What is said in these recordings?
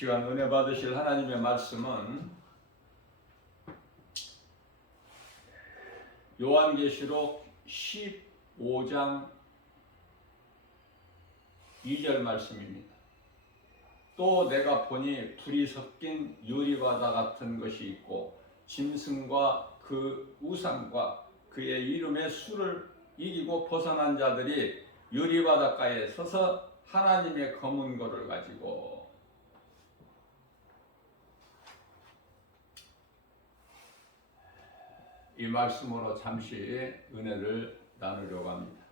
시간 은혜 받으실 하나님의 말씀은 요한계시록 15장 2절 말씀입니다. 또 내가 보니 불이 섞인 유리바다 같은 것이 있고 짐승과 그 우상과 그의 이름의 수를 이기고 벗어난 자들이 유리바닷가에 서서 하나님의 검은 고를 가지고 이 말씀으로 잠시 은혜를 나누려고 합니다.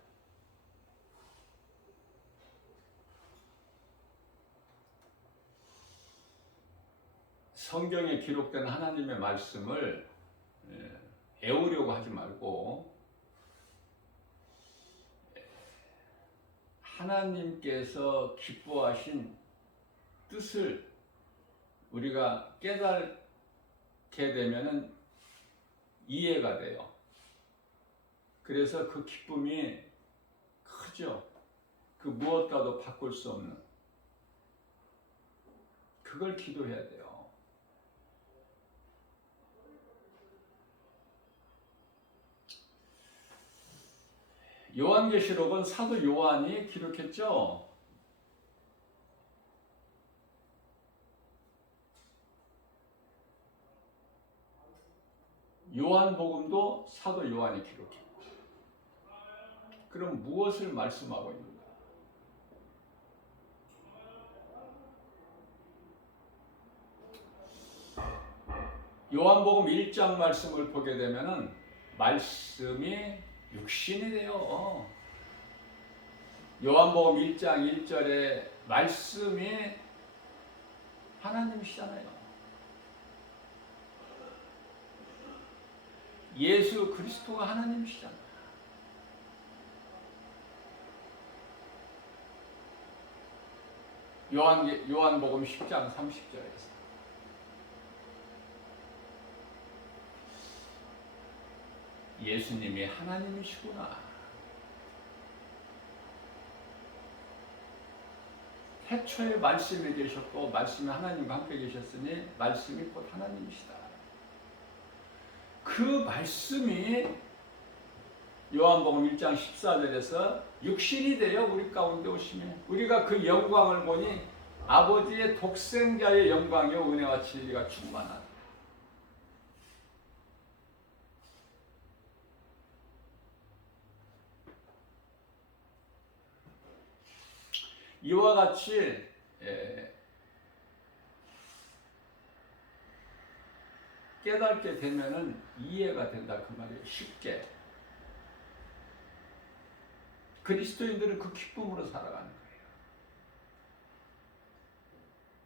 성경에 기록된 하나님의 말씀을 애우려고 하지 말고 하나님께서 기뻐하신 뜻을 우리가 깨닫게 되면은 이해가 돼요. 그래서 그 기쁨이 크죠. 그 무엇과도 바꿀 수 없는 그걸 기도해야 돼요. 요한계시록은 사도 요한이 기록했죠. 요한복음도 사도 요한이 기록했고, 그럼 무엇을 말씀하고 있는가? 요한복음 1장 말씀을 보게 되면은 말씀이 육신이 돼요. 요한복음 1장 1절에 말씀이 하나님이시잖아요. 예수 그리스도가 하나님이시잖아요. 요한복음 10장 30절에서 예수님이 하나님이시구나. 태초에 말씀이 계셨고 말씀이 하나님과 함께 계셨으니 말씀이 곧 하나님이시다. 그 말씀이 요한복음 1장 14절에서 육신이 되어 우리 가운데 오시며 우리가 그 영광을 보니 아버지의 독생자의 영광이요 은혜와 진리가 충만하다. 이와 같이 깨닫게 되면은 이해가 된다 그 말이에요. 쉽게. 그리스도인들은 그 기쁨으로 살아가는 거예요.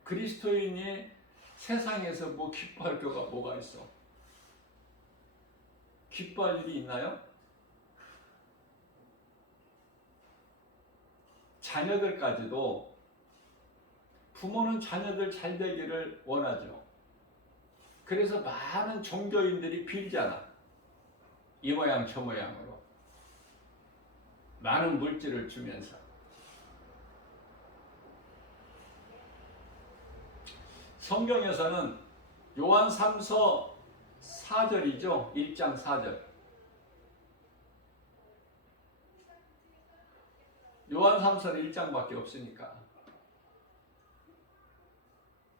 그리스도인이 세상에서 뭐 기뻐할 거가 뭐가 있어? 기뻐할 일이 있나요? 자녀들까지도 부모는 자녀들 잘 되기를 원하죠. 그래서 많은 종교인들이 빌잖아. 이 모양 저 모양으로 많은 물질을 주면서. 성경에서는 요한 3서 4절이죠. 1장 4절. 요한 3서는 1장밖에 없으니까.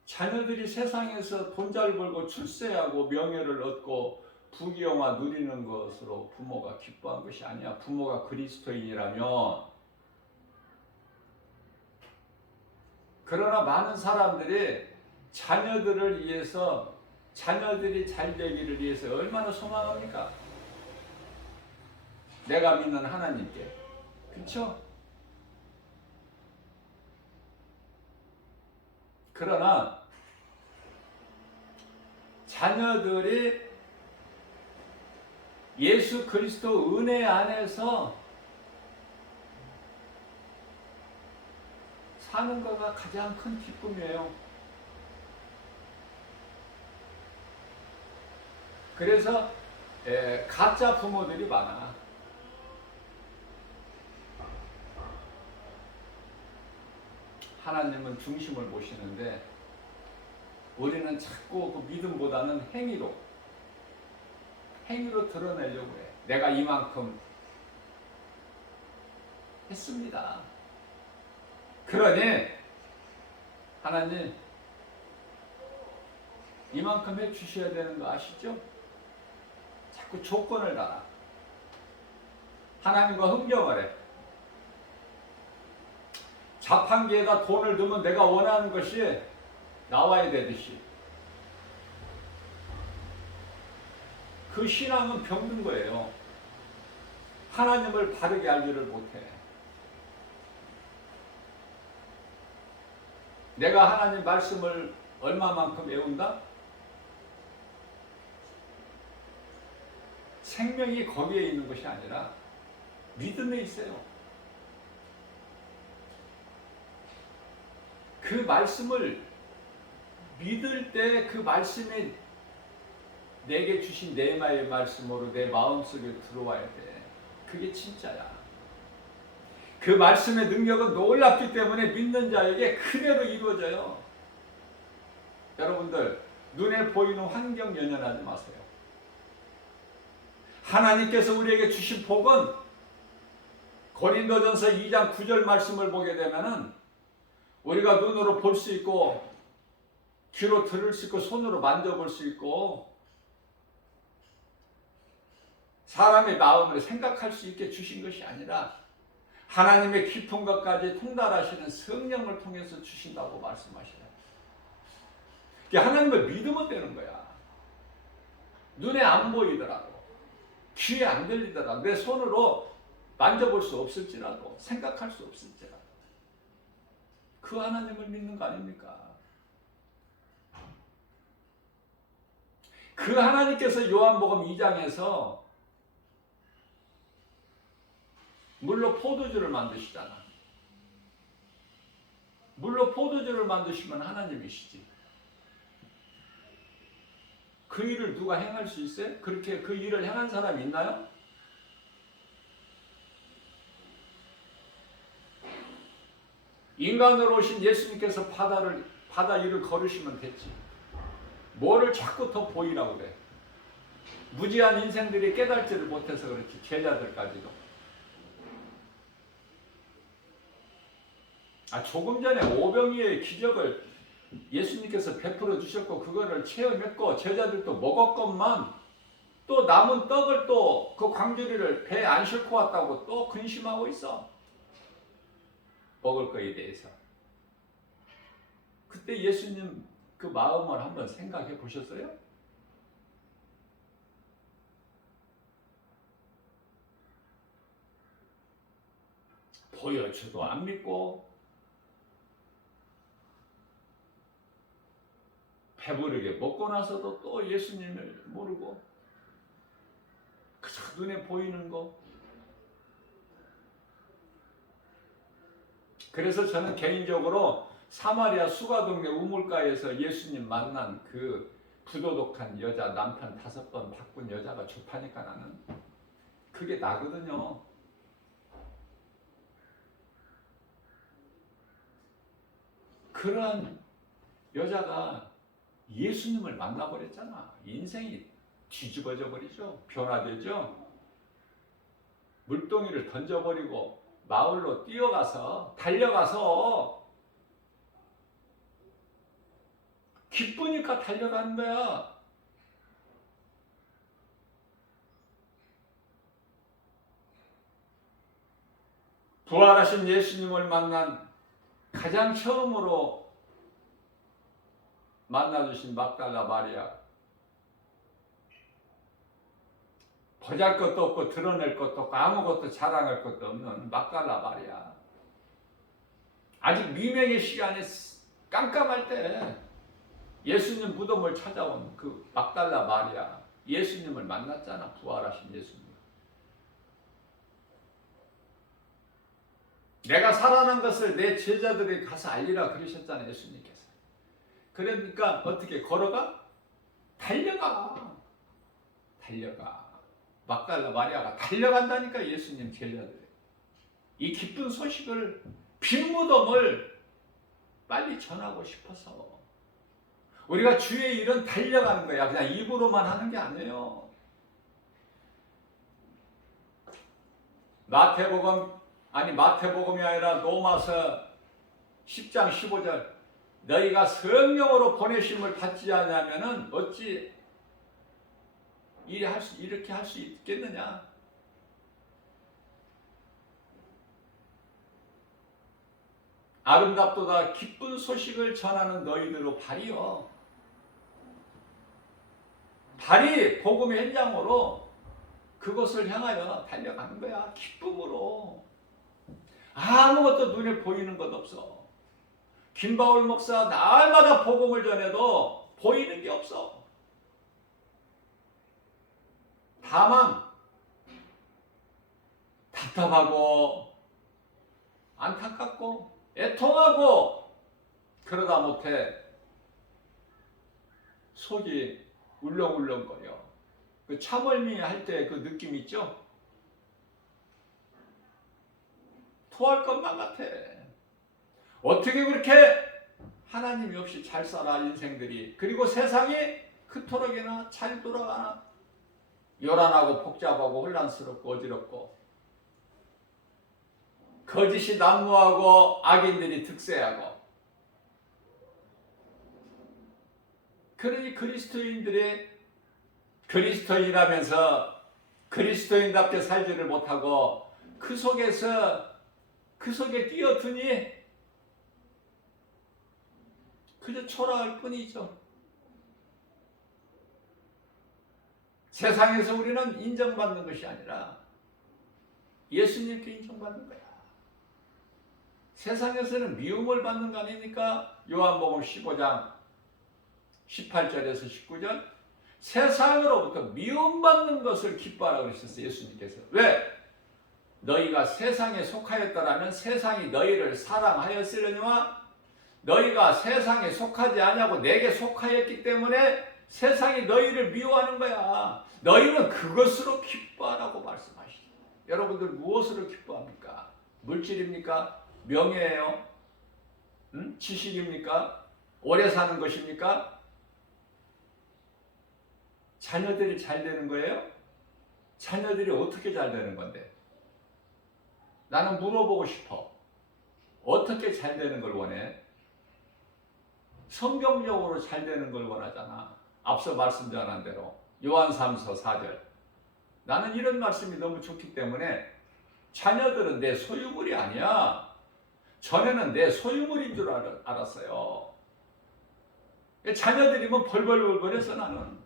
자녀들이 세상에서 돈 잘 벌고 출세하고 명예를 얻고 부귀영화 누리는 것으로 부모가 기뻐한 것이 아니야. 부모가 그리스도인이라면. 그러나 많은 사람들이 자녀들을 위해서 자녀들이 잘 되기를 위해서 얼마나 소망합니까? 내가 믿는 하나님께. 그렇죠? 그러나 자녀들이 예수 그리스도 은혜 안에서 사는 거가 가장 큰 기쁨이에요. 그래서 가짜 부모들이 많아. 하나님은 중심을 보시는데 우리는 자꾸 그 믿음보다는 행위로 드러내려고 해. 내가 이만큼 했습니다. 그러니 하나님 이만큼 해주셔야 되는 거 아시죠? 자꾸 조건을 달아. 하나님과 흥정을 해. 자판기에다 돈을 넣으면 내가 원하는 것이 나와야 되듯이. 그 신앙은 병든 거예요. 하나님을 바르게 알지를 못해. 내가 하나님 말씀을 얼마만큼 외운다? 생명이 거기에 있는 것이 아니라 믿음에 있어요. 그 말씀을 믿을 때 그 말씀이 내게 주신 내마의 말씀으로 내 마음속에 들어와야 돼. 그게 진짜야. 그 말씀의 능력은 놀랍기 때문에 믿는 자에게 그대로 이루어져요. 여러분들 눈에 보이는 환경 연연하지 마세요. 하나님께서 우리에게 주신 복은 고린도전서 2장 9절 말씀을 보게 되면은 우리가 눈으로 볼 수 있고 귀로 들을 수 있고 손으로 만져볼 수 있고 사람의 마음을 생각할 수 있게 주신 것이 아니라 하나님의 깊은 것까지 통달하시는 성령을 통해서 주신다고 말씀하시네요. 하나님을 믿으면 되는 거야. 눈에 안 보이더라도 귀에 안 들리더라도 내 손으로 만져볼 수 없을지라도 생각할 수 없을지라도 그 하나님을 믿는 거 아닙니까? 그 하나님께서 요한복음 2장에서 물로 포도주를 만드시잖아. 물로 포도주를 만드시면 하나님이시지. 그 일을 누가 행할 수 있어요? 그렇게 그 일을 행한 사람이 있나요? 인간으로 오신 예수님께서 바다 위를 걸으시면 됐지. 뭐를 자꾸 더 보이라고 그래. 무지한 인생들이 깨달지를 못해서 그렇지. 제자들까지도. 조금 전에 오병이의 기적을 예수님께서 베풀어 주셨고 그거를 체험했고 제자들도 먹었건만 또 남은 떡을 또 그 광주리를 배에 안 싣고 왔다고 또 근심하고 있어. 먹을 거에 대해서. 그때 예수님 그 마음을 한번 생각해 보셨어요? 보여줘도 안 믿고 배부르게 먹고 나서도 또 예수님을 모르고 그저 눈에 보이는 거. 그래서 저는 개인적으로 사마리아 수가동네 우물가에서 예수님 만난 그 부도덕한 여자 남편 5번 바꾼 여자가 좋다니까 나는. 그게 나거든요. 그런 여자가 예수님을 만나버렸잖아. 인생이 뒤집어져 버리죠. 변화되죠. 물동이를 던져버리고 마을로 뛰어가서 달려가서 기쁘니까 달려가는 거야. 부활하신 예수님을 만난 가장 처음으로 만나주신 막달라 마리아. 보잘것도 없고 드러낼 것도 없고 아무것도 자랑할 것도 없는 막달라 마리아. 아직 미명의 시간에 깜깜할 때 예수님 무덤을 찾아온 그 막달라 마리아. 예수님을 만났잖아. 부활하신 예수님. 내가 살아난 것을 내 제자들에게 가서 알리라 그러셨잖아요. 예수님께서. 그러니까 어떻게 걸어가? 달려가. 막달라 마리아가 달려간다니까. 예수님 제자들. 이 기쁜 소식을 빈 무덤을 빨리 전하고 싶어서 우리가 주의 일은 달려가는 거야. 그냥 입으로만 하는 게 아니에요. 마태복음이 아니라 로마서 10장 15절 너희가 성령으로 보내심을 받지 않으면은 어찌 이렇게 할 수 있겠느냐. 아름답도다 기쁜 소식을 전하는 너희들로 발이요. 발이 복음의 현장으로 그것을 향하여 달려가는 거야. 기쁨으로. 아무것도 눈에 보이는 것 없어. 김바울 목사 날마다 복음을 전해도 보이는 게 없어. 다만 답답하고 안타깝고 애통하고 그러다 못해 속이 울렁울렁거려. 그 참을미 할 때 그 느낌 있죠? 토할 것만 같아. 어떻게 그렇게 하나님이 없이 잘 살아 인생들이. 그리고 세상이 그토록이나 잘 돌아가나. 요란하고 복잡하고 혼란스럽고 어지럽고 거짓이 난무하고 악인들이 득세하고. 그러니 그리스도인들이 그리스도인이라면서 그리스도인답게 살지를 못하고 그 속에 뛰어드니 그저 초라할 뿐이죠. 세상에서 우리는 인정받는 것이 아니라 예수님께 인정받는 거야. 세상에서는 미움을 받는 거 아닙니까? 요한복음 15장 18절에서 19절 세상으로부터 미움받는 것을 기뻐하라고 그러셨어요. 예수님께서. 왜? 너희가 세상에 속하였더라면 세상이 너희를 사랑하였으려니와 너희가 세상에 속하지 아니하고 내게 속하였기 때문에 세상이 너희를 미워하는 거야. 너희는 그것으로 기뻐하라고 말씀하시죠. 여러분들 무엇으로 기뻐합니까? 물질입니까? 명예예요? 지식입니까? 오래 사는 것입니까? 자녀들이 잘 되는 거예요? 자녀들이 어떻게 잘 되는 건데? 나는 물어보고 싶어. 어떻게 잘 되는 걸 원해? 성경적으로 잘 되는 걸 원하잖아. 앞서 말씀 전한 대로 요한 3서 4절. 나는 이런 말씀이 너무 좋기 때문에 자녀들은 내 소유물이 아니야. 전에는 내 소유물인 줄 알았어요. 자녀들이면 벌벌벌벌해서 나는.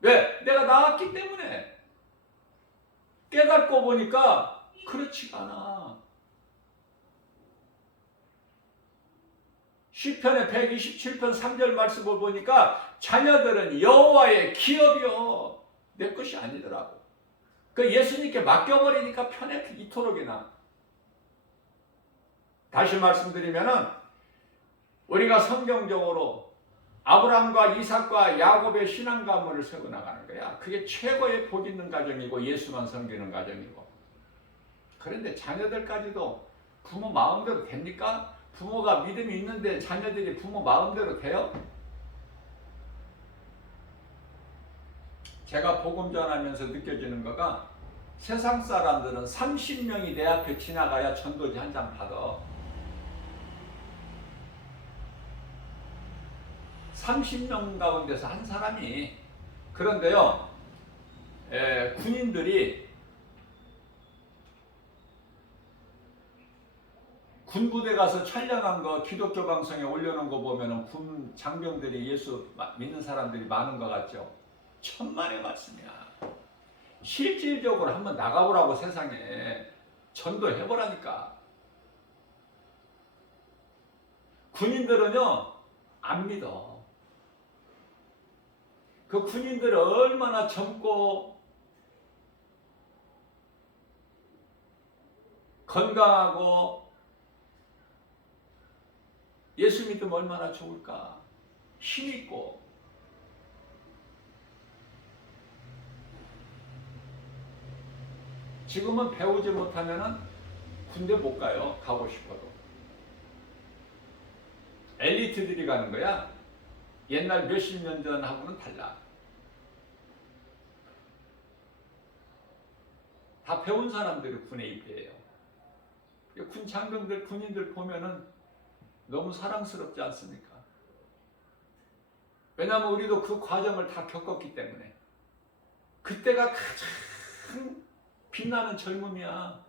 왜? 내가 낳았기 때문에. 깨닫고 보니까 그렇지가 않아. 시편의 127편 3절 말씀을 보니까 자녀들은 여호와의 기업이요. 내 것이 아니더라고. 그 예수님께 맡겨버리니까 편해 이토록이나. 다시 말씀드리면은 우리가 성경적으로 아브라함과 이삭과 야곱의 신앙 가문을 세워나가는 거야. 그게 최고의 복 있는 가정이고 예수만 섬기는 가정이고. 그런데 자녀들까지도 부모 마음대로 됩니까? 부모가 믿음이 있는데 자녀들이 부모 마음대로 돼요? 제가 복음 전하면서 느껴지는 거가 세상 사람들은 30명이 내 앞에 지나가야 전도지 한 장 받아. 30명 가운데서 한 사람이. 그런데요, 군인들이 군부대 가서 촬영한 거 기독교 방송에 올려놓은 거 보면은 군 장병들이 예수 믿는 사람들이 많은 것 같죠? 천만의 말씀이야. 실질적으로 한번 나가보라고 세상에 전도해보라니까. 군인들은요 안 믿어. 그 군인들은 얼마나 젊고 건강하고 예수 믿으면 얼마나 좋을까. 힘있고. 지금은 배우지 못하면은 군대 못 가요. 가고 싶어도. 엘리트 엘리트들이 가는 거야. 옛날 몇십 년 전하고는 달라. 다 배운 사람들이 군에 입대해요. 군 장병들, 군인들 보면은 너무 사랑스럽지 않습니까? 왜냐하면 우리도 그 과정을 다 겪었기 때문에. 그때가 가장 빛나는 젊음이야.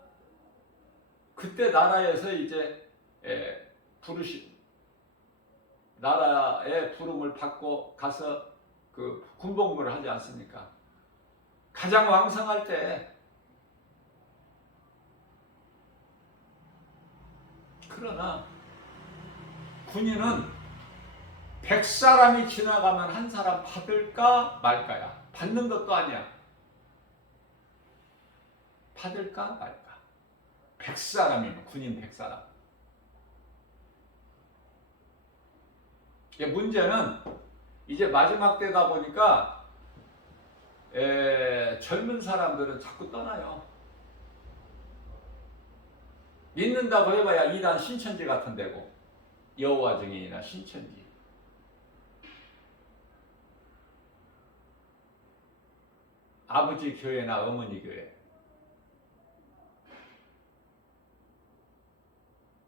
그때 나라에서 이제 나라의 부름을 받고 가서 그 군복무를 하지 않습니까? 가장 왕성할 때. 그러나 군인은 100사람이 지나가면 한 사람 받을까 말까야. 받는 것도 아니야. 받을까 말까. 100사람이면 군인 100사람. 문제는 이제 마지막 때다 보니까 젊은 사람들은 자꾸 떠나요. 믿는다고 해봐야 이단 신천지 같은 데고, 여호와 증인이나 신천지. 아버지 교회나 어머니 교회.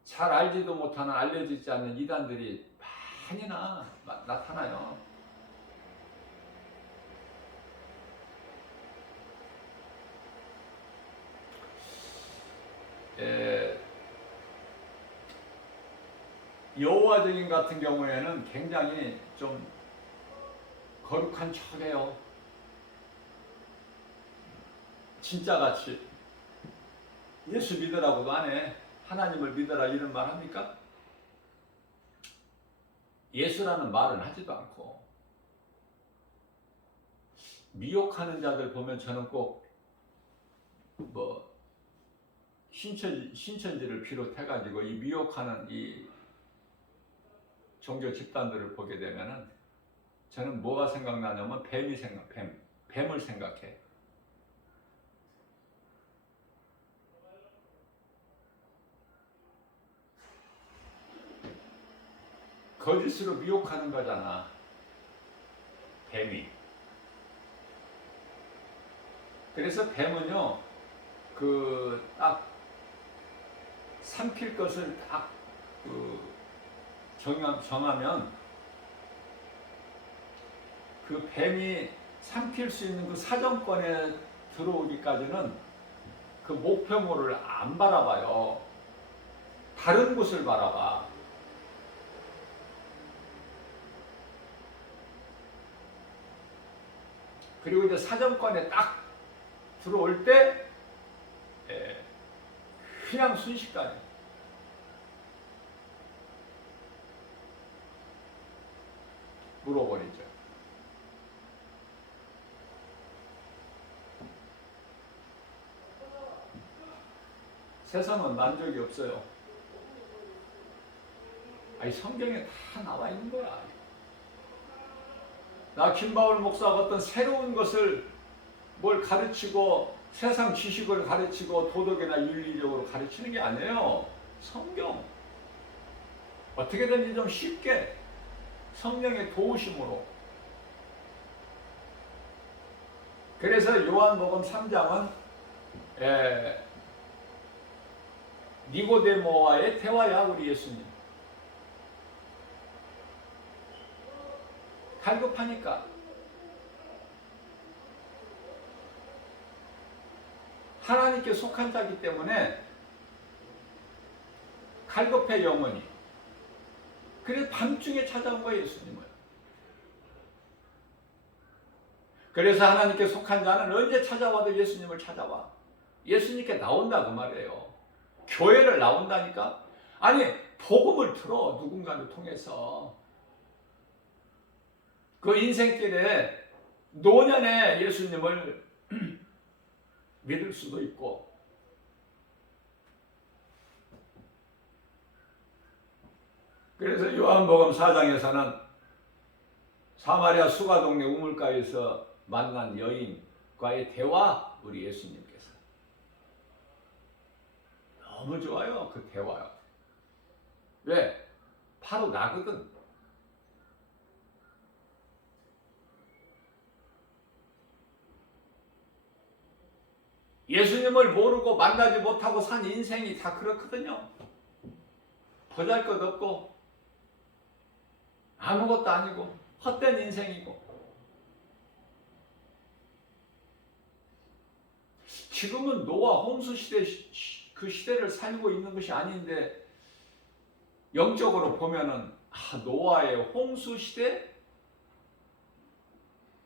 잘 알지도 못하는, 알려지지 않는 이단들이 많이 나타나요. 여호와 증인 같은 경우에는 굉장히 좀 거룩한 척해요. 진짜같이 예수 믿으라고도 안 해. 하나님을 믿어라 이런 말 합니까? 예수라는 말은 하지도 않고. 미혹하는 자들 보면 저는 꼭 신천지를 비롯해가지고 이 미혹하는 이 종교 집단들을 보게 되면은 저는 뭐가 생각나냐면 뱀을 생각해. 거짓으로 미혹하는 거잖아. 뱀이. 그래서 뱀은요, 딱 삼킬 것을 딱 정하면 그 뱀이 삼킬 수 있는 그 사정권에 들어오기까지는 그 목표물을 안 바라봐요. 다른 곳을 바라봐. 그리고 이제 사정권에 딱 들어올 때 그냥 순식간에 물어버리죠. 세상은 만족이 없어요. 아니, 성경에 다 나와 있는 거야. 나 김바울 목사가 어떤 새로운 것을 뭘 가르치고 세상 지식을 가르치고 도덕이나 윤리적으로 가르치는 게 아니에요. 성경. 어떻게든지 좀 쉽게 성령의 도우심으로. 그래서 요한복음 3장은 니고데모와의 대화야. 우리 예수님 갈급하니까. 하나님께 속한 자기 때문에 갈급해 영원히. 그래서 밤중에 찾아온 거예요, 예수님을. 그래서 하나님께 속한 자는 언제 찾아와도 예수님을 찾아와. 예수님께 나온다 그 말이에요. 교회를 나온다니까. 아니, 복음을 들어. 누군가를 통해서. 그 인생길에 노년에 예수님을 믿을 수도 있고, 그래서 요한복음 4장에서는 사마리아 수가동네 우물가에서 만난 여인과의 대화, 우리 예수님께서 너무 좋아요. 그 대화요. 왜? 바로 나거든. 예수님을 모르고 만나지 못하고 산 인생이 다 그렇거든요. 보잘것없고 아무것도 아니고 헛된 인생이고. 지금은 노아 홍수 시대, 그 시대를 살고 있는 것이 아닌데 영적으로 보면은 노아의 홍수 시대,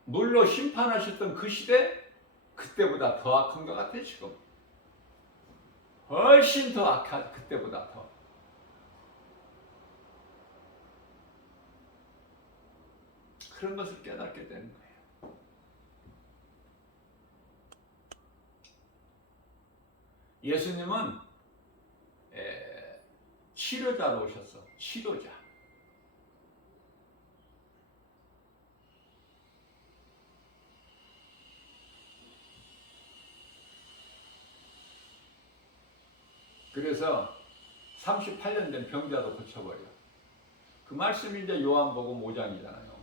물로 심판하셨던 그 시대, 그때보다 더 악한 것 같아. 지금 훨씬 더 악한, 그때보다 더. 그런 것을 깨닫게 되는 거예요. 예수님은 치료자로 오셨어. 치료자. 그래서 38년 된 병자도 고쳐버려. 그 말씀이 이제 요한복음 5장이잖아요.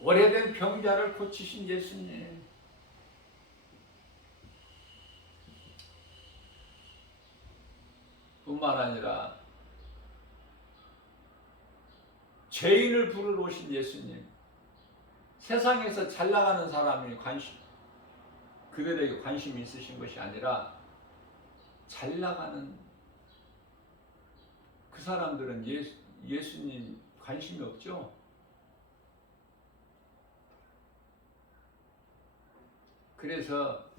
오래된 병자를 고치신 예수님. 뿐만 아니라 죄인을 부르러 오신 예수님. 세상에서 잘 나가는 사람이 그들에게 관심이 있으신 것이 아니라 잘 나가는 그 사람들은 예수님 관심이 없죠. 그래서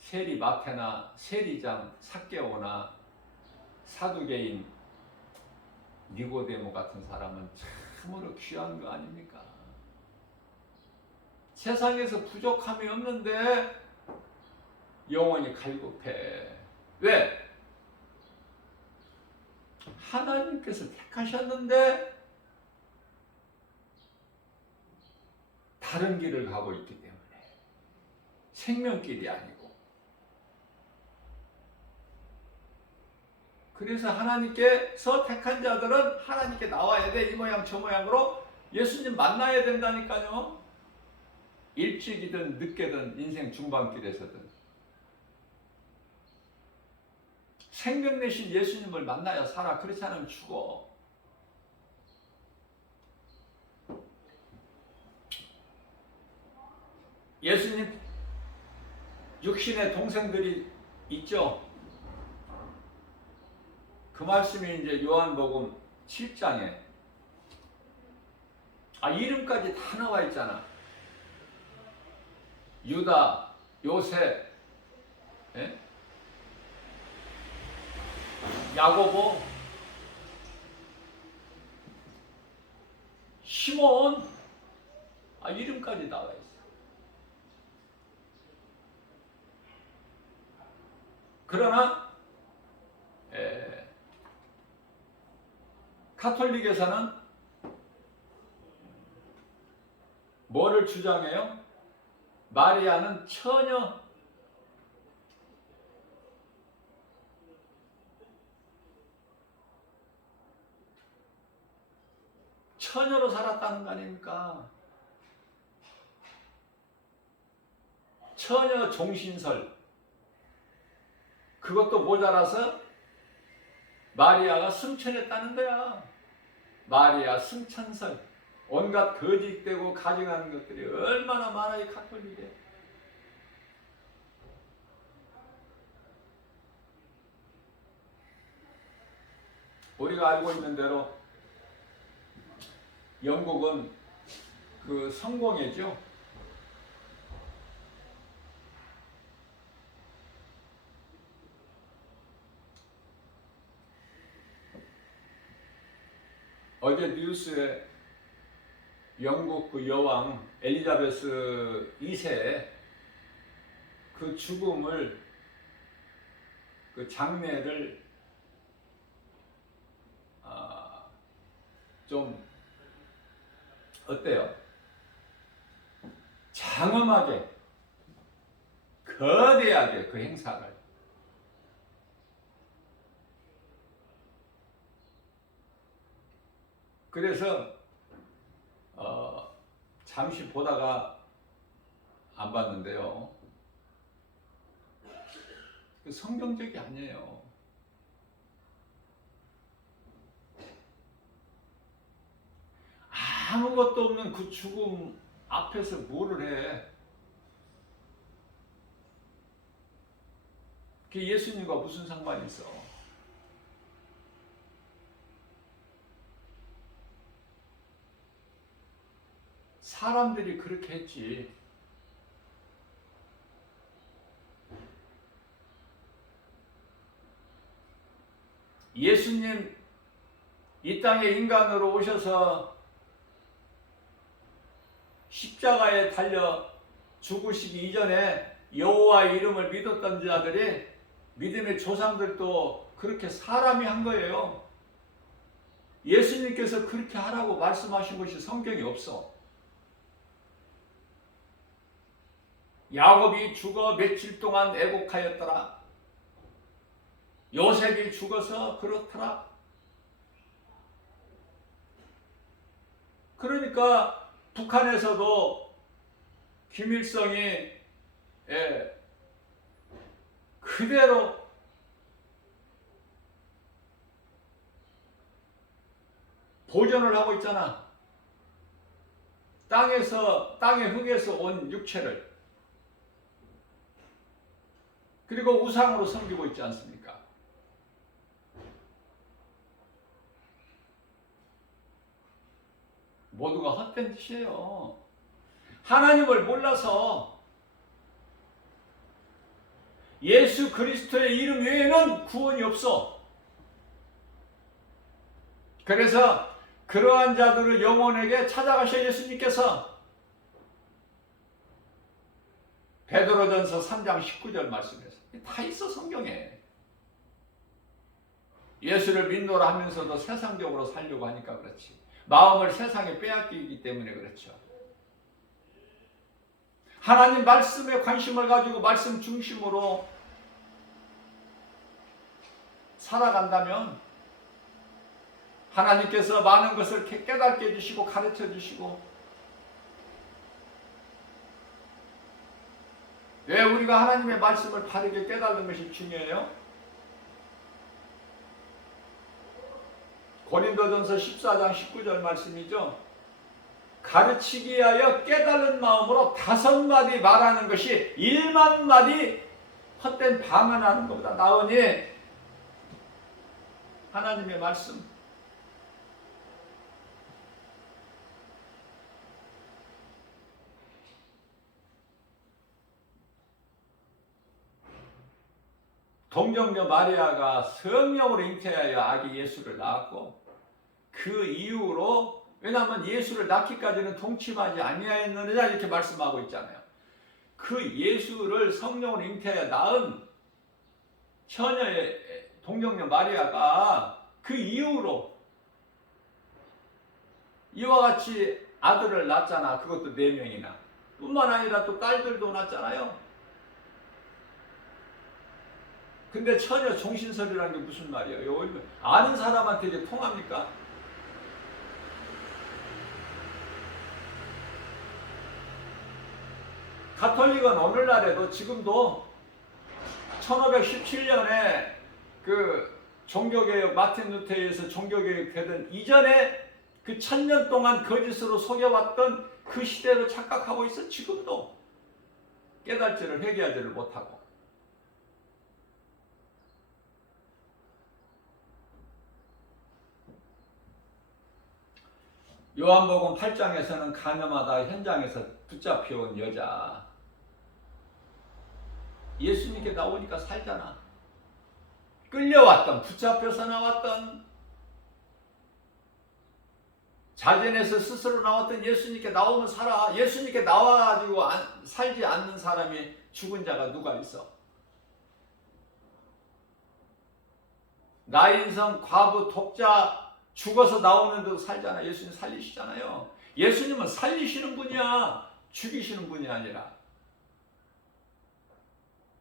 세리 마태나 세리장 삭개오나 사두개인 니고데모 같은 사람은 참으로 귀한 거 아닙니까? 세상에서 부족함이 없는데 영원히 갈급해. 왜? 하나님께서 택하셨는데 다른 길을 가고 있기 때문에 생명길이 아니고. 그래서 하나님께서 택한 자들은 하나님께 나와야 돼. 이 모양 저 모양으로 예수님 만나야 된다니까요. 일찍이든 늦게든 인생 중반길에서든 생명 내신 예수님을 만나야 살아. 그렇지 않으면 죽어. 예수님 육신의 동생들이 있죠. 그 말씀이 이제 요한복음 7장에 이름까지 다 나와 있잖아. 유다, 요셉, 야고보, 시몬, 이름까지 나와 있어. 그러나 카톨릭에서는 뭐를 주장해요? 마리아는 처녀로 살았다는 거 아닙니까? 처녀 종신설. 그것도 모자라서 마리아가 승천했다는 거야. 마리아 승천설. 온갖 거짓되고 가증하는 것들이 얼마나 많아. 이 카톨릭에. 우리가 알고 있는 대로 영국은 그 성공회죠. 어제 뉴스에 영국 그 여왕 엘리자베스 2세 그 죽음을, 그 장례를 좀 어때요? 장엄하게, 거대하게 그 행사를. 그래서 잠시 보다가 안 봤는데요. 그 성경적이 아니에요. 아무것도 없는 그 죽음 앞에서 뭐를 해? 그게 예수님과 무슨 상관이 있어? 사람들이 그렇게 했지. 예수님 이 땅에 인간으로 오셔서 십자가에 달려 죽으시기 이전에 여호와의 이름을 믿었던 자들이, 믿음의 조상들도 그렇게 사람이 한 거예요. 예수님께서 그렇게 하라고 말씀하신 것이 성경에 없어. 야곱이 죽어 며칠 동안 애곡하였더라. 요셉이 죽어서 그렇더라. 그러니까 북한에서도 김일성이 그대로 보존을 하고 있잖아. 땅의 흙에서 온 육체를. 그리고 우상으로 섬기고 있지 않습니까? 모두가 헛된 짓이에요. 하나님을 몰라서 예수 그리스도의 이름 외에는 구원이 없어. 그래서 그러한 자들을 영혼에게 찾아가셔 예수님께서. 베드로전서 3장 19절 말씀에서 다 있어 성경에. 예수를 믿노라 하면서도 세상적으로 살려고 하니까 그렇지. 마음을 세상에 빼앗기기 때문에 그렇죠. 하나님 말씀에 관심을 가지고 말씀 중심으로 살아간다면 하나님께서 많은 것을 깨닫게 해주시고 가르쳐 주시고, 왜 우리가 하나님의 말씀을 바르게 깨닫는 것이 중요해요? 고린도전서 14장 19절 말씀이죠. 가르치기 위하여 깨달은 마음으로 5마디 말하는 것이 1만 마디 헛된 방언하는 것보다 나으니, 하나님의 말씀. 동정녀 마리아가 성령으로 잉태하여 아기 예수를 낳았고, 그 이후로, 왜냐하면 예수를 낳기까지는 동침하지 아니하였느냐 이렇게 말씀하고 있잖아요. 그 예수를 성령으로 잉태하여 낳은 처녀의 동정녀 마리아가 그 이후로 이와 같이 아들을 낳았잖아. 그것도 4명이나. 뿐만 아니라 또 딸들도 낳았잖아요. 근데 처녀 종신설이라는 게 무슨 말이에요? 아는 사람한테 이게 통합니까? 가톨릭은 오늘날에도 지금도 1517년에 그 종교개혁, 마틴 루터에서 종교개혁 되던 이전에 그 1000년 동안 거짓으로 속여왔던 그 시대로 착각하고 있어. 지금도 깨달지를, 회개하지를 못하고. 요한복음 8장에서는 가늠하다 현장에서 붙잡혀온 여자, 예수님께 나오니까 살잖아. 끌려왔던, 붙잡혀서 나왔던, 자진해서 스스로 나왔던 예수님께 나오면 살아. 예수님께 나와가지고 살지 않는 사람이, 죽은 자가 누가 있어? 나인성, 과부, 독자 죽어서 나오는데도 살잖아. 예수님 살리시잖아요. 예수님은 살리시는 분이야, 죽이시는 분이 아니라.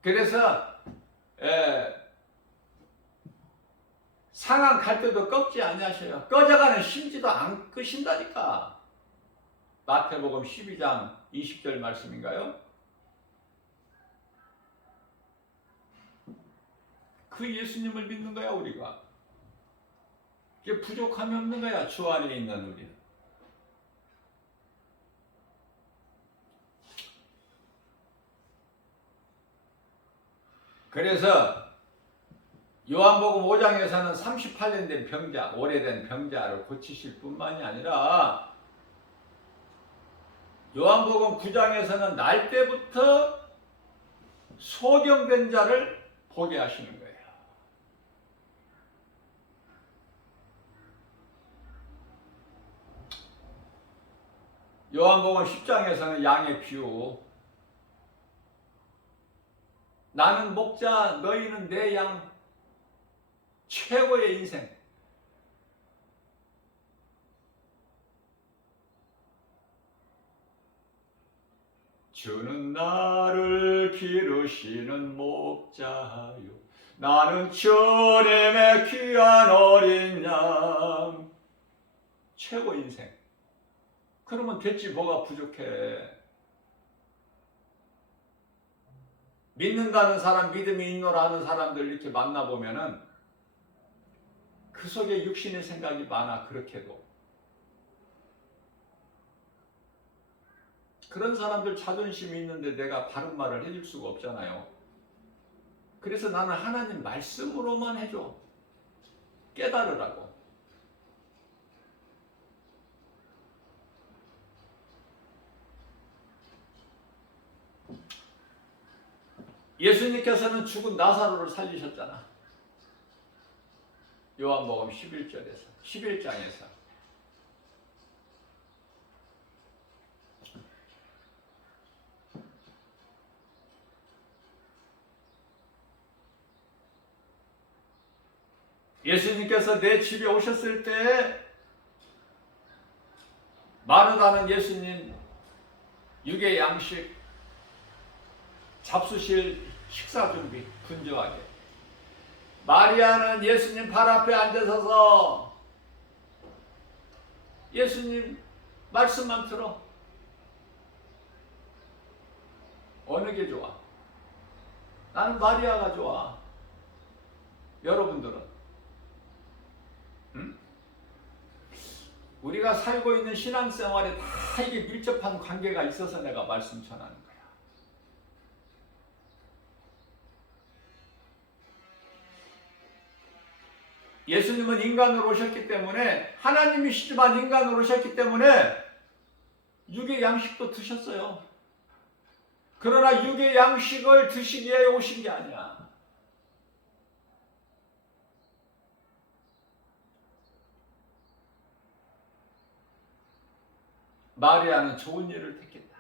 그래서 상한 갈 때도 꺾지 아니하셔요. 꺼져가는 심지도 안 끄신다니까. 마태복음 12장 20절 말씀인가요? 그 예수님을 믿는 거야 우리가. 이게 부족함이 없는 거야 주 안에 있는 우리는. 그래서 요한복음 5장에서는 38년 된 병자, 오래된 병자를 고치실 뿐만이 아니라 요한복음 9장에서는 날 때부터 소경된 자를 보게 하시는 거예요. 요한복음 10장에서는 양의 비유, 나는 목자, 너희는 내 양, 최고의 인생. 주는 나를 기르시는 목자요, 나는 주님의 귀한 어린 양. 최고 인생. 그러면 됐지 뭐가 부족해. 믿는다는 사람, 믿음이 있노라 하는 사람들 이렇게 만나보면은 그 속에 육신의 생각이 많아. 그렇게도 그런 사람들 자존심이 있는데 내가 바른 말을 해줄 수가 없잖아요. 그래서 나는 하나님 말씀으로만 해줘. 깨달으라고. 예수님께서는 죽은 나사로를 살리셨잖아. 요한복음 11장에서 예수님께서 내 집에 오셨을 때 마르다는 예수님 육의 양식 잡수실 식사 준비 분주하게, 마리아는 예수님 발 앞에 앉아서서 예수님 말씀만 들어. 어느 게 좋아? 나는 마리아가 좋아. 여러분들은? 응? 우리가 살고 있는 신앙생활에 다 이게 밀접한 관계가 있어서 내가 말씀 전하는 거야. 예수님은 인간으로 오셨기 때문에, 하나님이시지만 인간으로 오셨기 때문에 육의 양식도 드셨어요. 그러나 육의 양식을 드시기 위해 오신 게 아니야. 마리아는 좋은 일을 택했다.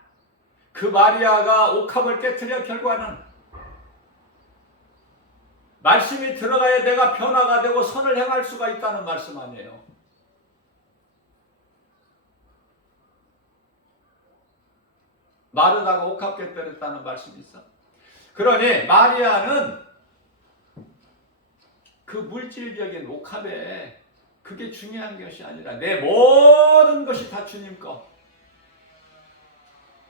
그 마리아가 옥합을 깨트려 결과는 말씀이 들어가야 내가 변화가 되고 선을 행할 수가 있다는 말씀 아니에요. 마르다가 옥합 깨뜨렸다는 말씀이 있어. 그러니 마리아는 그 물질적인 옥합에 그게 중요한 것이 아니라 내 모든 것이 다 주님 거.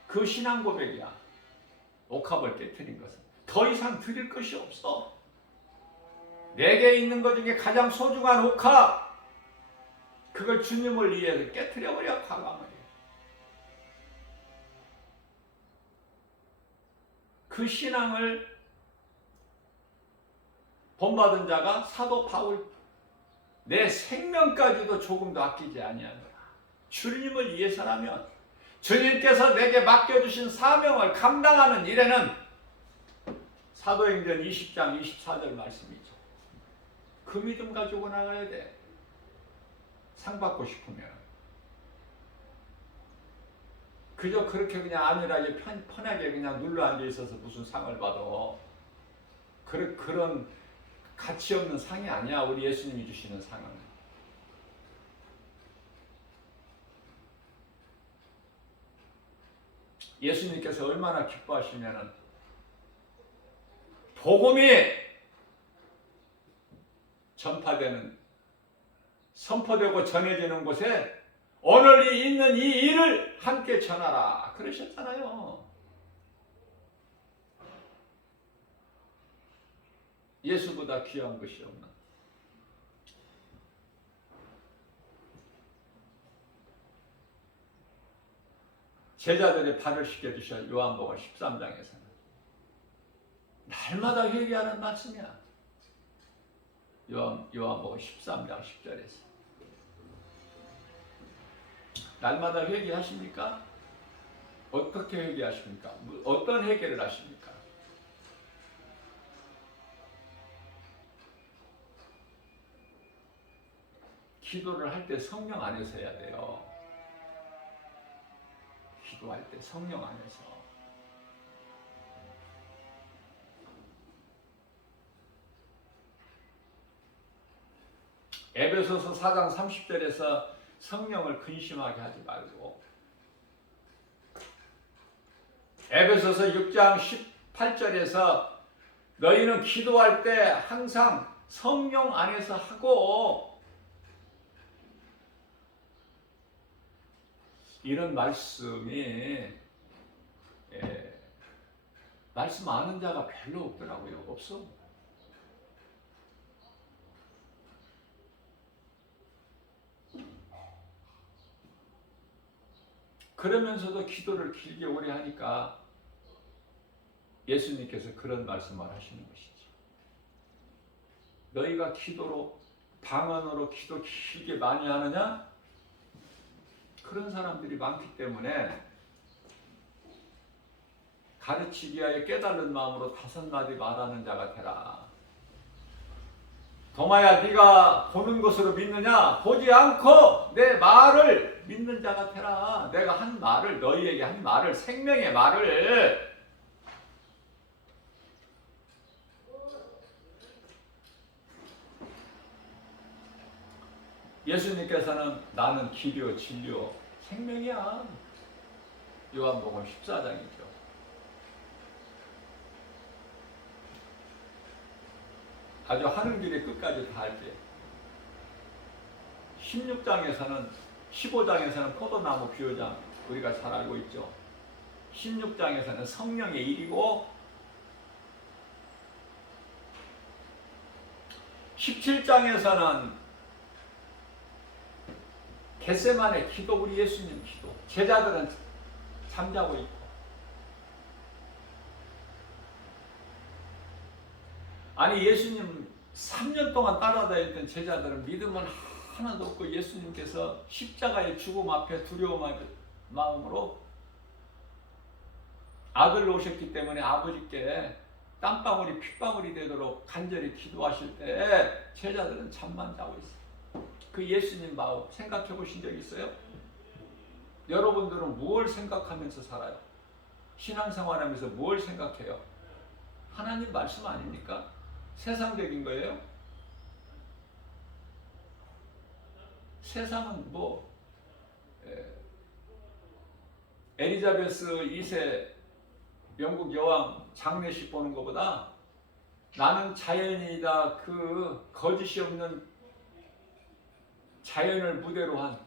그 신앙 고백이야. 옥합을 깨뜨린 것은 더 이상 드릴 것이 없어. 내게 있는 것 중에 가장 소중한 옥합, 그걸 주님을 위해서 깨트려버려. 과감하게. 그 신앙을 본받은 자가 사도 바울, 내 생명까지도 조금도 아끼지 아니하노라. 주님을 위해서라면, 주님께서 내게 맡겨주신 사명을 감당하는 일에는 사도행전 20장 24절 말씀이죠. 그 믿음 가지고 나가야 돼. 상 받고 싶으면. 그저 그렇게 그냥 안일하게 편하게 그냥 눌러 앉아 있어서 무슨 상을 받아. 그런 가치 없는 상이 아니야. 우리 예수님이 주시는 상은. 예수님께서 얼마나 기뻐하시면은 복음이 전파되는, 선포되고 전해지는 곳에 오늘 있는 이 일을 함께 전하라 그러셨잖아요. 예수보다 귀한 것이 없는 제자들의 발을 씻겨주셔. 요한복음 13장에서는 날마다 회개하는 말씀이야. 요한복음 13장 10절에서 날마다 회개하십니까? 어떻게 회개하십니까? 어떤 회개를 하십니까? 기도를 할 때 성령 안에서 해야 돼요. 기도할 때 성령 안에서. 에베소서 4장 30절에서 성령을 근심하게 하지 말고, 에베소서 6장 18절에서 너희는 기도할 때 항상 성령 안에서 하고, 이런 말씀이 말씀 아는 자가 별로 없더라고요. 없어. 그러면서도 기도를 길게 오래 하니까 예수님께서 그런 말씀을 하시는 것이지. 너희가 기도로 방언으로 기도 길게 많이 하느냐? 그런 사람들이 많기 때문에 가르치기 위하여 깨달은 마음으로 5마디 말하는 자가 되라. 도마야, 네가 보는 것으로 믿느냐? 보지 않고 내 말을 믿는 자가 되라. 내가 한 말을, 너희에게 한 말을, 생명의 말을 예수님께서는 나는 길이요 진리요 생명이야. 요한복음 14장이죠. 아주 하는 길의 끝까지 다 할게. 16장에서는 15장에서는 포도나무 비유장 우리가 잘 알고 있죠. 16장에서는 성령의 일이고 17장에서는 겟세마네 기도, 우리 예수님 기도. 제자들은 잠자고 있고. 아니 예수님 3년 동안 따라다녔던 제자들은 믿음은 하나도 없고 예수님께서 십자가의 죽음 앞에 두려움의 마음으로 아들로 오셨기 때문에 아버지께 땀방울이 핏방울이 되도록 간절히 기도하실 때 제자들은 잠만 자고 있어요. 그 예수님 마음 생각해 보신 적 있어요? 여러분들은 무엇을 생각하면서 살아요? 신앙생활하면서 무엇을 생각해요? 하나님 말씀 아닙니까? 세상적인 거예요? 세상은 뭐 엘리자베스 2세 영국 여왕 장례식 보는 것보다 나는 자연이다, 그 거짓이 없는 자연을 무대로 한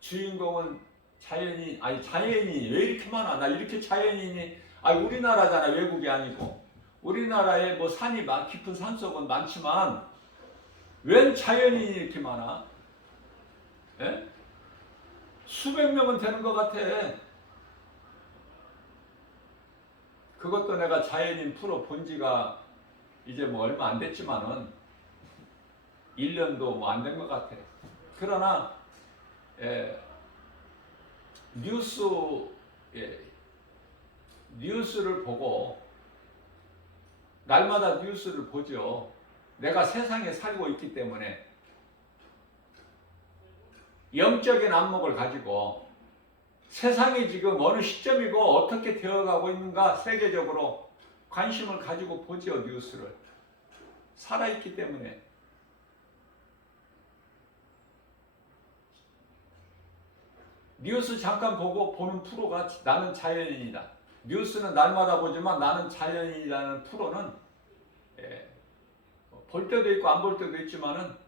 주인공은 자연이, 아니 자연이 왜 이렇게 많아? 나 이렇게 자연인이, 아니 우리나라잖아, 외국이 아니고. 우리나라에 뭐 산이 깊은 산속은 많지만 웬 자연인이 이렇게 많아? 예? 수백 명은 되는 것 같아. 그것도 내가 자연인 프로 본 지가 이제 뭐 얼마 안 됐지만은 1년도 뭐 안 된 것 같아. 그러나 뉴스를 보고 날마다 뉴스를 보죠. 내가 세상에 살고 있기 때문에 영적인 안목을 가지고 세상이 지금 어느 시점이고 어떻게 되어가고 있는가 세계적으로 관심을 가지고 보죠. 뉴스를 살아있기 때문에. 뉴스 잠깐 보고 보는 프로가 나는 자연인이다. 뉴스는 날마다 보지만 나는 자연인이라는 프로는 볼 때도 있고 안 볼 때도 있지만은